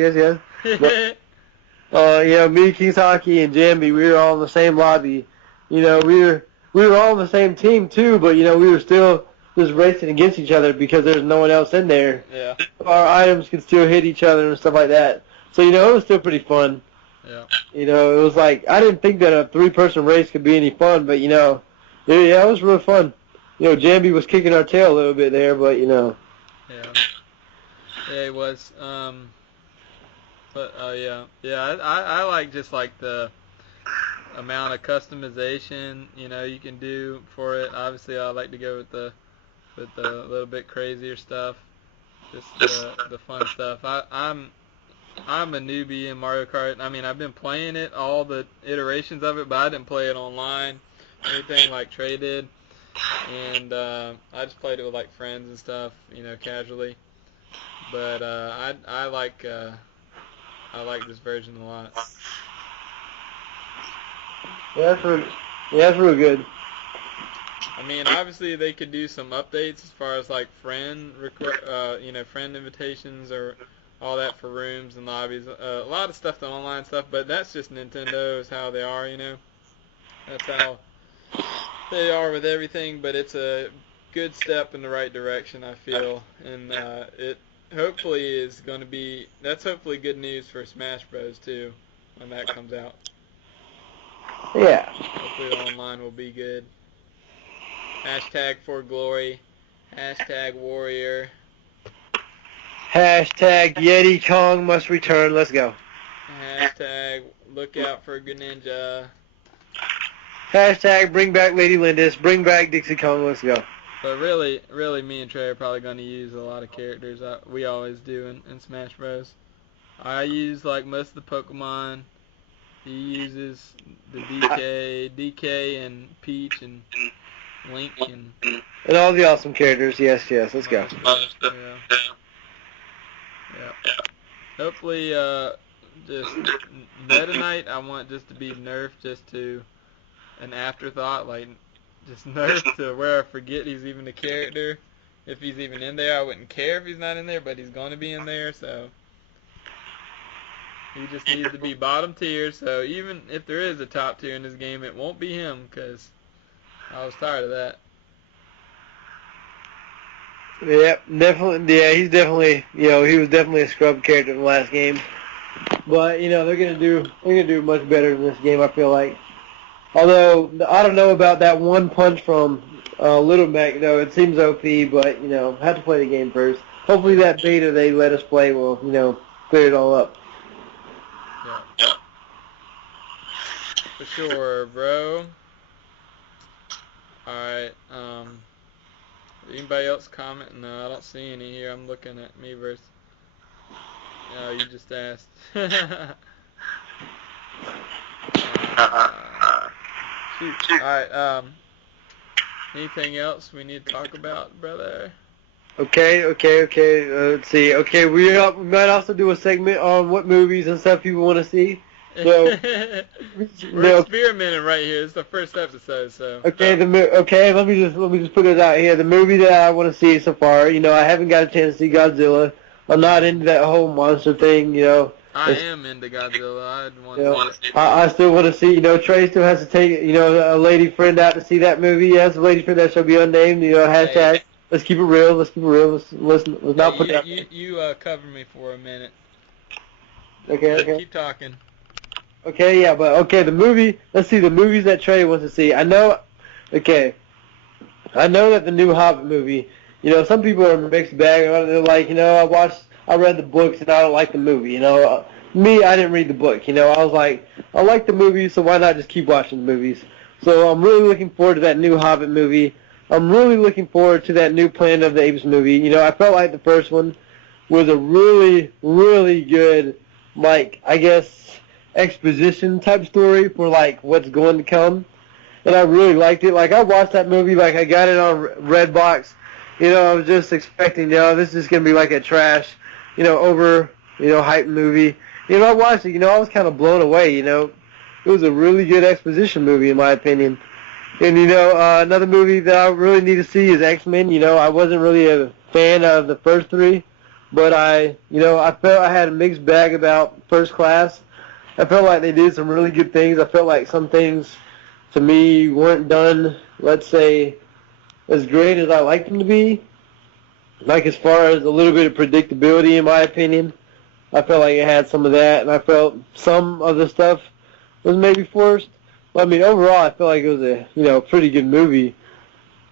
But, me, KingsHaki, and Jambi, we were all in the same lobby. We were all on the same team too, but we were still just racing against each other because there's no one else in there. Yeah. Our items could still hit each other and stuff like that. So it was still pretty fun. Yeah. It was like I didn't think that a 3-person race could be any fun, but it was real fun. Jambi was kicking our tail a little bit there, but Yeah. Yeah, it was. But I like just like the amount of customization you can do for it. Obviously, I like to go with the little bit crazier stuff, just the fun stuff. I'm a newbie in Mario Kart. I mean, I've been playing it, all the iterations of it, but I didn't play it online, anything like Trey did. And I just played it with like friends and stuff, casually. But I like this version a lot. Yeah, that's real good. I mean, obviously they could do some updates as far as like friend invitations or all that for rooms and lobbies. A lot of stuff, the online stuff, but that's just Nintendo is how they are, That's how they are with everything, but it's a good step in the right direction, I feel, and it hopefully is going to be, that's hopefully good news for Smash Bros. Too, when that comes out. Yeah. Hopefully the online will be good. Hashtag for glory. Hashtag warrior. Hashtag Yeti Kong must return. Let's go. Hashtag look out for Greninja. Hashtag bring back Lady Lindis. Bring back Dixie Kong. Let's go. But really, me and Trey are probably going to use a lot of characters. We always do in Smash Bros. I use like most of the Pokemon. He uses the DK and Peach and Link and all the awesome characters. Yes. Let's go. Yeah. Hopefully, just Meta Knight, I want just to be nerfed just to an afterthought, like just nerfed to where I forget he's even a character. If he's even in there, I wouldn't care if he's not in there, but he's going to be in there, so he just needs to be bottom tier. So even if there is a top tier in this game, it won't be him, because I was tired of that. Yep, definitely. Yeah, he's definitely. He was definitely a scrub character in the last game. But they're gonna do much better in this game. I feel like. Although I don't know about that one punch from Little Mac though. It seems OP, but have to play the game first. Hopefully that beta they let us play will clear it all up. Yeah. For sure, bro. All right. Anybody else comment? No, I don't see any here. I'm looking at Miiverse. Oh, you just asked. Shoot. Alright, anything else we need to talk about, brother? Okay. Let's see. Okay, we might also do a segment on what movies and stuff people want to see. So, We're experimenting right here. It's the first episode, so. Okay, let me just put it out here. The movie that I want to see so far, I haven't got a chance to see Godzilla. I'm not into that whole monster thing, I am into Godzilla. I still want to see, Trey still has to take, a lady friend out to see that movie. Yes, a lady friend that shall be unnamed, hashtag. Hey. Let's keep it real. Let's not put that. You cover me for a minute. Okay. Keep talking. Okay, yeah, but the movie. Let's see the movies that Trey wants to see. I know that the new Hobbit movie. Some people are mixed bag. They're like, I read the books and I don't like the movie. Me, I didn't read the book. I was like, I like the movie, so why not just keep watching the movies? So I'm really looking forward to that new Hobbit movie. I'm really looking forward to that new Planet of the Apes movie. I felt like the first one was a really, really good, I guess, exposition type story for what's going to come, and I really liked it. I watched that movie, I got it on Redbox. I was just expecting, this is just gonna be a trash, over, hype movie. I watched it, I was kind of blown away. It was a really good exposition movie in my opinion. And another movie that I really need to see is X-Men. I wasn't really a fan of the first three, but I felt I had a mixed bag about First Class. I felt like they did some really good things. I felt like some things, to me, weren't done, let's say, as great as I liked them to be. As far as a little bit of predictability, in my opinion. I felt like it had some of that, and I felt some of the stuff was maybe forced. But, overall, I felt like it was a, pretty good movie.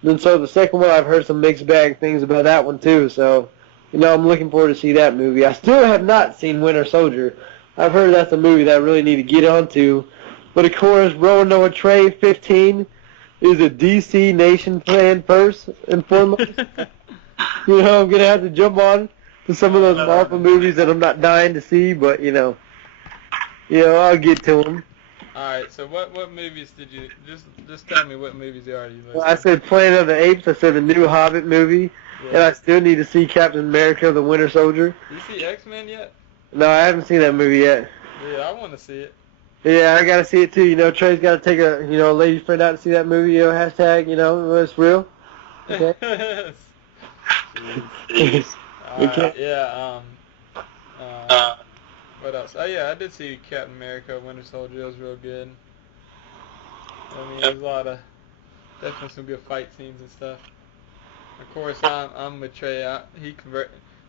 And so the second one, I've heard some mixed bag things about that one, too. So, I'm looking forward to see that movie. I still have not seen Winter Soldier. I've heard that's a movie that I really need to get onto. But of course, RoronoaTrey 15 is a DC Nation fan first and foremost. I'm going to have to jump on to some of those Marvel movies that I'm not dying to see, but, I'll get to them. Alright, so what movies did you, just tell me what movies you already listed. I said Planet of the Apes, I said the new Hobbit movie, and I still need to see Captain America, the Winter Soldier. Did you see X-Men yet? No, I haven't seen that movie yet. Yeah, I want to see it. Yeah, I gotta see it too. Trey's gotta take a lady friend out to see that movie. Hashtag, it's real. Okay. What else? Oh yeah, I did see Captain America: Winter Soldier. It was real good. There's a lot of definitely some good fight scenes and stuff. Of course, I'm with Trey.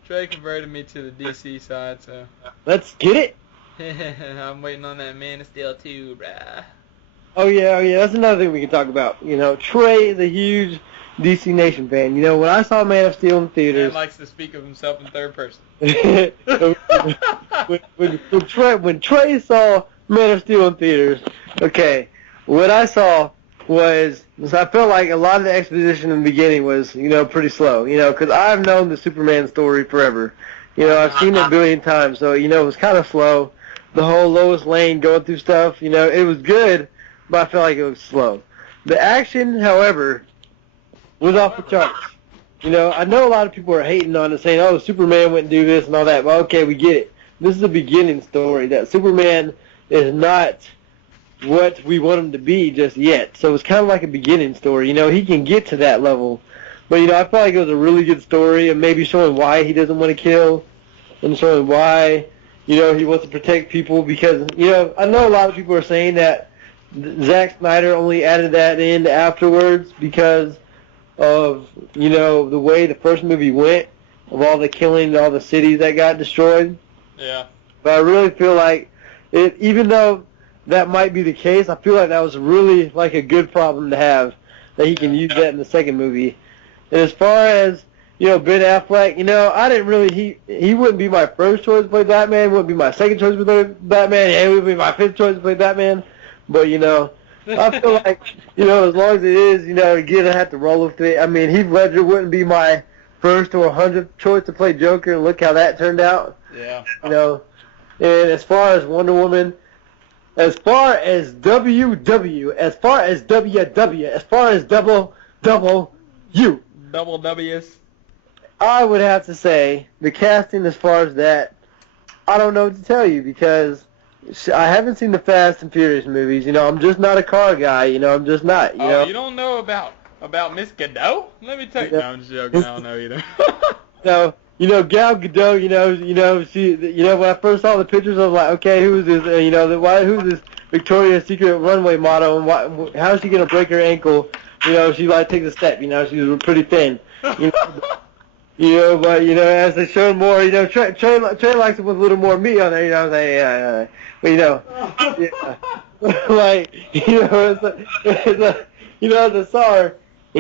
Trey converted me to the DC side, so. Let's get it. I'm waiting on that Man of Steel 2, bruh. Oh yeah, that's another thing we can talk about. Trey is a huge DC Nation fan. When I saw Man of Steel in theaters, man likes to speak of himself in third person. when Trey saw Man of Steel in theaters, okay, what I saw was I felt like a lot of the exposition in the beginning was pretty slow. Because I've known the Superman story forever. I've seen it a billion times, so it was kind of slow. The whole Lois Lane going through stuff, it was good, but I felt like it was slow. The action, however, was off the charts. I know a lot of people are hating on it, saying, oh, Superman wouldn't do this and all that. Well, okay, we get it. This is a beginning story. That Superman is not what we want him to be just yet. So it's kind of like a beginning story. He can get to that level. But, I felt like it was a really good story, and maybe showing why he doesn't want to kill and showing why, he wants to protect people because, I know a lot of people are saying that Zack Snyder only added that in afterwards because of, the way the first movie went, of all the killing, all the cities that got destroyed. Yeah. But I really feel like, even though that might be the case, I feel like that was really, a good problem to have, that he can use that in the second movie. And as far as, Ben Affleck, I didn't really, he wouldn't be my first choice to play Batman, wouldn't be my second choice to play Batman, and he wouldn't be my fifth choice to play Batman. But, I feel like, as long as it is, again, I have to roll with it. Heath Ledger wouldn't be my first or 100th choice to play Joker, and look how that turned out. Yeah. And as far as Wonder Woman, as far as WW, as far as WW, as far as double U. Double W's. I would have to say the casting as far as that, I don't know what to tell you because I haven't seen the Fast and Furious movies. You know, I'm just not a car guy. You know, I'm just not. You know? You don't know about Miss Godot? Let me tell you. No, I'm just joking. I don't know either. No, you know, Gal Gadot. She. When I first saw the pictures, I was like, okay, who's this? Who's this Victoria's Secret runway model, and how is she gonna break her ankle? You know, she like takes a step. You know, she's pretty thin. But as they showed more, Trey likes it with a little more meat on there. I was like, yeah. But as I saw her, I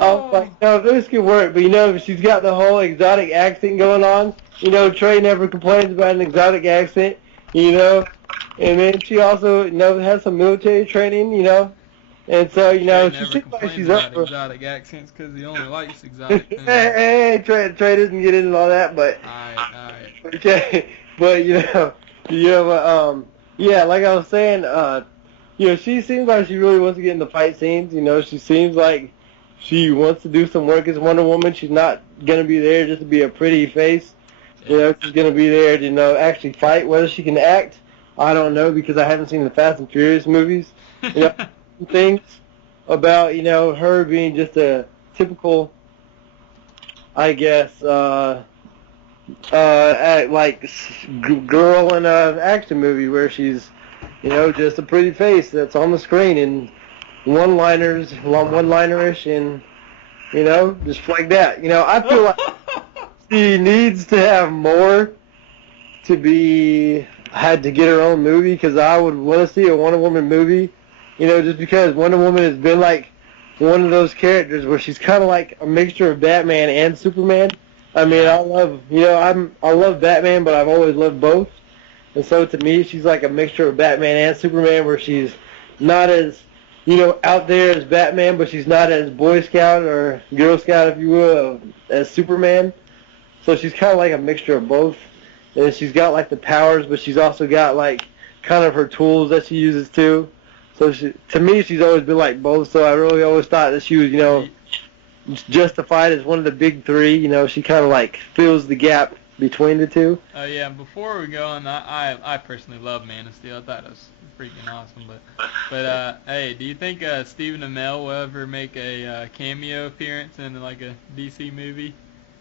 was like, this could work. But she's got the whole exotic accent going on. Trey never complains about an exotic accent. And then she also, has some military training. And so, she seems like she's up for exotic accents because he only likes exotic things. hey, Trey doesn't get into all that, but... Alright. Okay, but, like I was saying, she seems like she really wants to get in the fight scenes. She seems like she wants to do some work as Wonder Woman. She's not going to be there just to be a pretty face. She's going to be there to, actually fight. Whether she can act, I don't know, because I haven't seen the Fast and Furious movies. Things about her being just a typical, I guess, girl in an action movie where she's just a pretty face that's on the screen and one-linerish and just like that. I feel like she needs to have more to had to get her own movie, because I would want to see a Wonder Woman movie. Just because Wonder Woman has been like one of those characters where she's kind of like a mixture of Batman and Superman. I mean, I love Batman, but I've always loved both. And so to me, she's like a mixture of Batman and Superman, where she's not as, out there as Batman, but she's not as Boy Scout or Girl Scout, if you will, as Superman. So she's kind of like a mixture of both. And she's got like the powers, but she's also got like kind of her tools that she uses too. So to me, she's always been like both. So I really always thought that she was, justified as one of the big three. She kind of like fills the gap between the two. Oh yeah. Before we go on, I personally love Man of Steel. I thought it was freaking awesome. But hey, do you think Stephen Amell will ever make a cameo appearance in like a DC movie?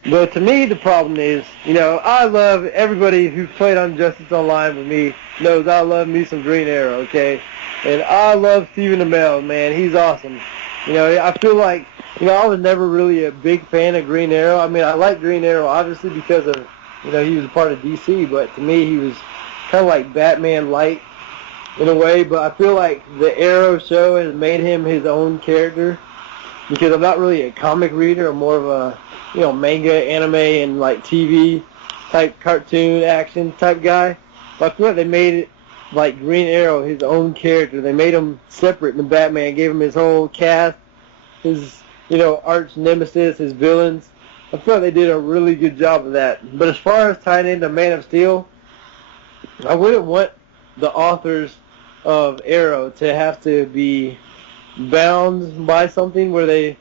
Well, to me, the problem is, I love everybody who's played on Justice Online with me knows I love me some Green Arrow. Okay. And I love Stephen Amell, man. He's awesome. I feel like, I was never really a big fan of Green Arrow. I mean, I like Green Arrow, obviously, because of, he was a part of DC, but to me, he was kind of like Batman light in a way. But I feel like the Arrow show has made him his own character, because I'm not really a comic reader. I'm more of a, manga, anime, and like TV type cartoon action type guy. But I feel like they made it, like Green Arrow, his own character. They made him separate than Batman, gave him his whole cast, his, arch nemesis, his villains. I feel like they did a really good job of that. But as far as tying into Man of Steel, I wouldn't want the authors of Arrow to have to be bound by something where they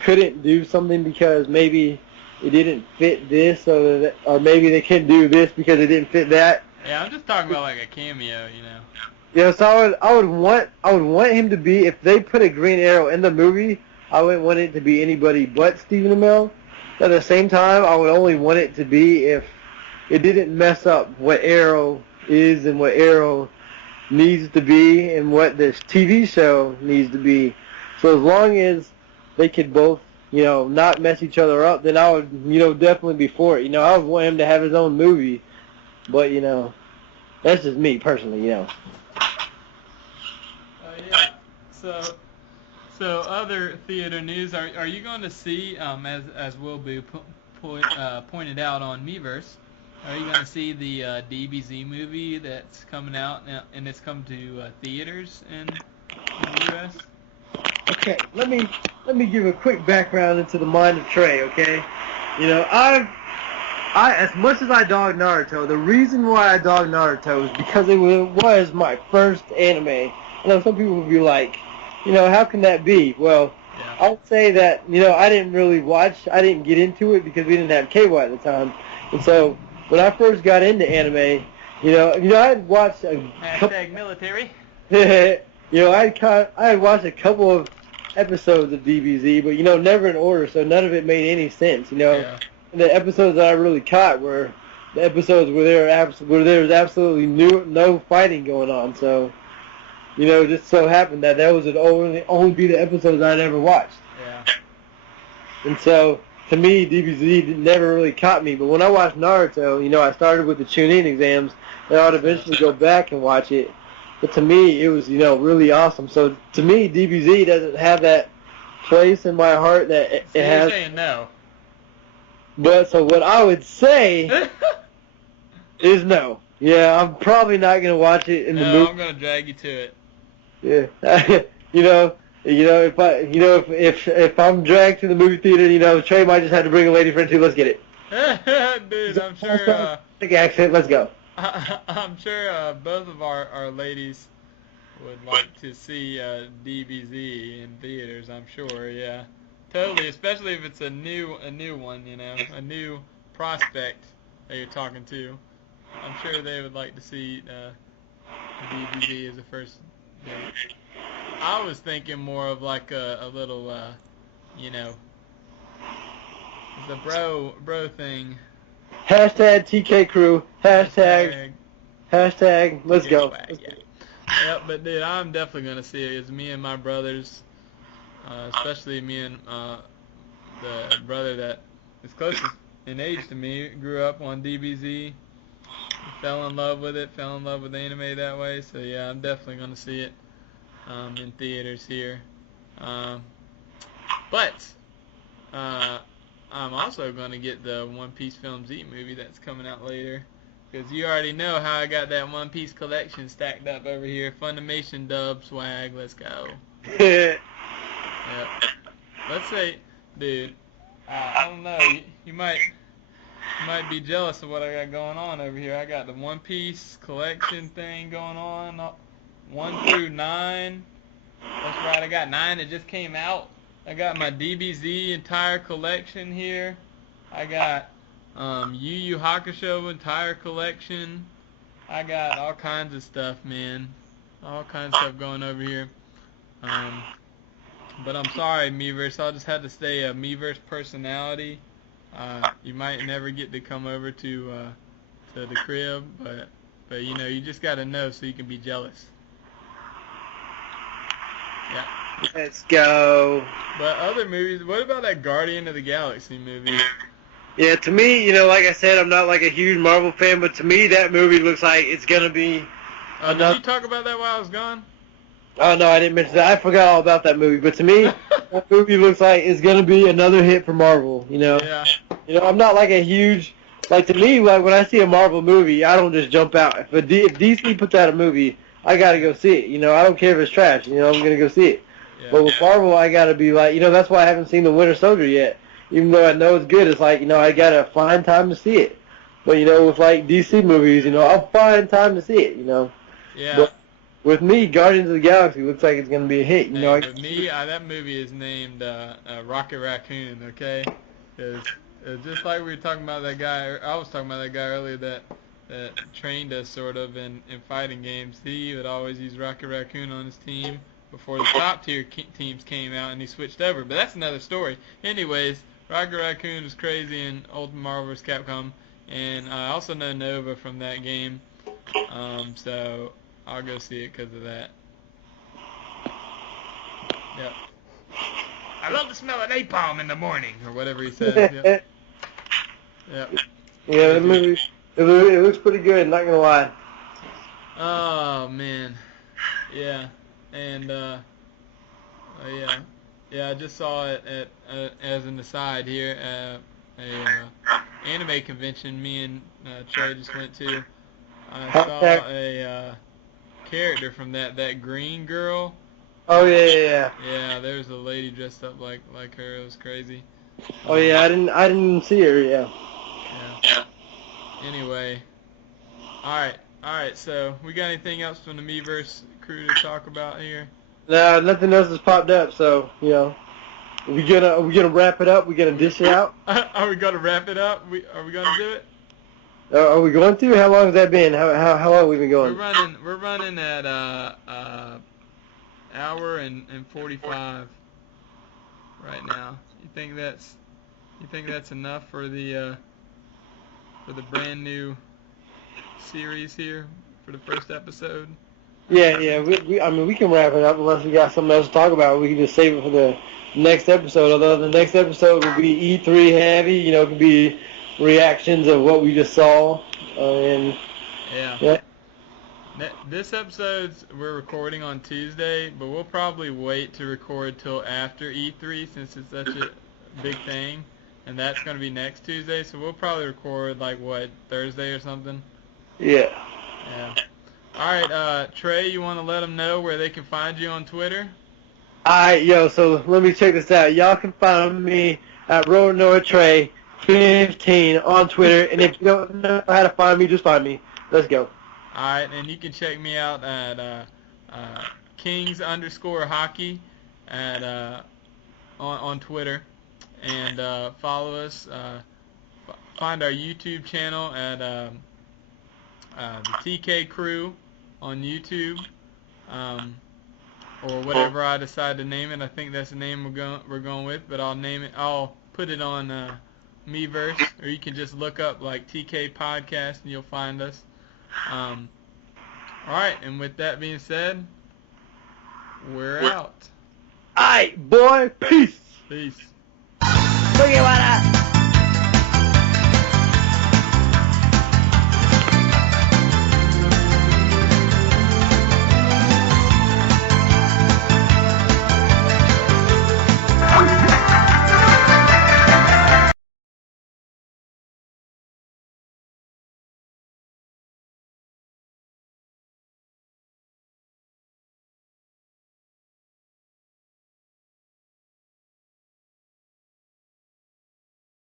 couldn't do something because maybe it didn't fit this, or maybe they couldn't do this because it didn't fit that. Yeah, I'm just talking about like a cameo, Yeah, so I would want him to be, if they put a Green Arrow in the movie, I wouldn't want it to be anybody but Stephen Amell. At the same time, I would only want it to be if it didn't mess up what Arrow is and what Arrow needs to be and what this TV show needs to be. So as long as they could both, not mess each other up, then I would, definitely be for it. I would want him to have his own movie. But, that's just me personally, yeah. So other theater news, are you going to see, as Will Boo pointed out on Miiverse, are you going to see the DBZ movie that's coming out now, and it's come to theaters in the U.S.? Okay, let me give a quick background into the mind of Trey, okay? I, as much as I dog Naruto, the reason why I dog Naruto is because it was my first anime. Some people would be like, how can that be? Well, yeah. I'll say that, I didn't get into it because we didn't have cable at the time. And so when I first got into anime, I had watched a Hashtag military. I had watched a couple of episodes of DBZ, but never in order, so none of it made any sense. Yeah. And the episodes that I really caught were the episodes where there was absolutely no fighting going on. So, it just so happened that would only be the episodes I'd ever watched. Yeah. And so, to me, DBZ never really caught me. But when I watched Naruto, I started with the Chunin exams, and I would eventually go back and watch it. But to me, it was, really awesome. So, to me, DBZ doesn't have that place in my heart that it has. You're saying no. But, so what I would say is no. Yeah, I'm probably not going to watch it in the movie. No, I'm going to drag you to it. Yeah. If I'm dragged to the movie theater, Trey might just have to bring a lady friend too. Let's get it. Dude, I'm sure. Accent. Let's go. I'm sure both of our ladies would like to see DBZ in theaters. I'm sure. Yeah, totally. Especially if it's a new one. A new prospect that you're talking to. I'm sure they would like to see DBZ as a first. I was thinking more of like a little, it's a bro thing. Hashtag TK Crew. Hashtag. Let's go. Yeah. Yep, but dude, I'm definitely gonna see it. It's me and my brothers, especially me and the brother that is closest in age to me. Grew up on DBZ. Fell in love with it. Fell in love with anime that way. So yeah, I'm definitely gonna see it. In theaters here. But I'm also going to get the One Piece Film Z movie that's coming out later. Because you already know how I got that One Piece collection stacked up over here. Funimation dub swag. Let's go. Yep. Let's say, dude, I don't know. You might be jealous of what I got going on over here. I got the One Piece collection thing going on. 1 through 9. That's right, I got 9 that just came out. I got my DBZ entire collection here. I got WiiU Hakusho entire collection. I got all kinds of stuff, man. All kinds of stuff going over here. But I'm sorry, Miiverse. I'll just have to stay a Miiverse personality. You might never get to come over to the crib, but you just gotta know so you can be jealous. Yeah. Let's go. But other movies, what about that Guardian of the Galaxy movie? Yeah, to me, like I said, I'm not like a huge Marvel fan, but to me that movie looks like it's going to be Did you talk about that while I was gone? Oh, no, I didn't mention that. I forgot all about that movie. But to me, that movie looks like it's going to be another hit for Marvel, Yeah. I'm not like a huge, like to me, like when I see a Marvel movie, I don't just jump out. If DC puts out a movie, I got to go see it. I don't care if it's trash. I'm going to go see it. Yeah. But with Marvel, I got to be like, that's why I haven't seen The Winter Soldier yet. Even though I know it's good, it's like, I got to find time to see it. But, with like DC movies, I'll find time to see it, Yeah. But with me, Guardians of the Galaxy looks like it's going to be a hit. With me, that movie is named Rocket Raccoon, okay? Because just like we were talking about that guy, I was talking about that guy earlier that trained us sort of in fighting games. He would always use Rocket Raccoon on his team before the top tier teams came out and he switched over. But that's another story. Anyways, Rocket Raccoon is crazy in Ultimate Marvel vs. Capcom. And I also know Nova from that game. So I'll go see it because of that. Yep. I love the smell of napalm in the morning, or whatever he says. Yep. Yep. Yeah, the movie, it looks pretty good, not gonna lie. Oh man, yeah, and yeah, I just saw it at as an aside here at a anime convention me and Trey just went to. I saw a character from that green girl. Oh yeah. Yeah, there was a lady dressed up like her. It was crazy. Oh yeah, I didn't see her. Yeah. Anyway, all right. So we got anything else from the Miiverse crew to talk about here? No, nothing else has popped up. So we gonna wrap it up. We gonna dish it out. Are we gonna wrap it up? Are we gonna do it? Are we going through? How long has that been? How long have we been going? We're running at hour and 45 right now. You think that's enough for the brand new series here for the first episode? Yeah. I mean, we can wrap it up unless we got something else to talk about. We can just save it for the next episode. Although the next episode will be E3 heavy. You know, it could be reactions of what we just saw. Yeah. This episode's we're recording on Tuesday, but we'll probably wait to record till after E3 since it's such a big thing, and that's going to be next Tuesday. So we'll probably record like Thursday or something. Yeah. All right, Trey, you want to let them know where they can find you on Twitter? Alright, so let me check this out. Y'all can find me at RoronoaTrey 15 on Twitter, and if you don't know how to find me, just find me. Let's go. Alright, and you can check me out at Kings_Hockey on Twitter, and follow us. Find our YouTube channel at the TK Crew on YouTube, or whatever I decide to name it. I think that's the name we're going with, but I'll put it on Miiverse, or you can just look up like TK Podcast and you'll find us. Alright, and with that being said, we're out. Alright, boy, peace. Peace. Look at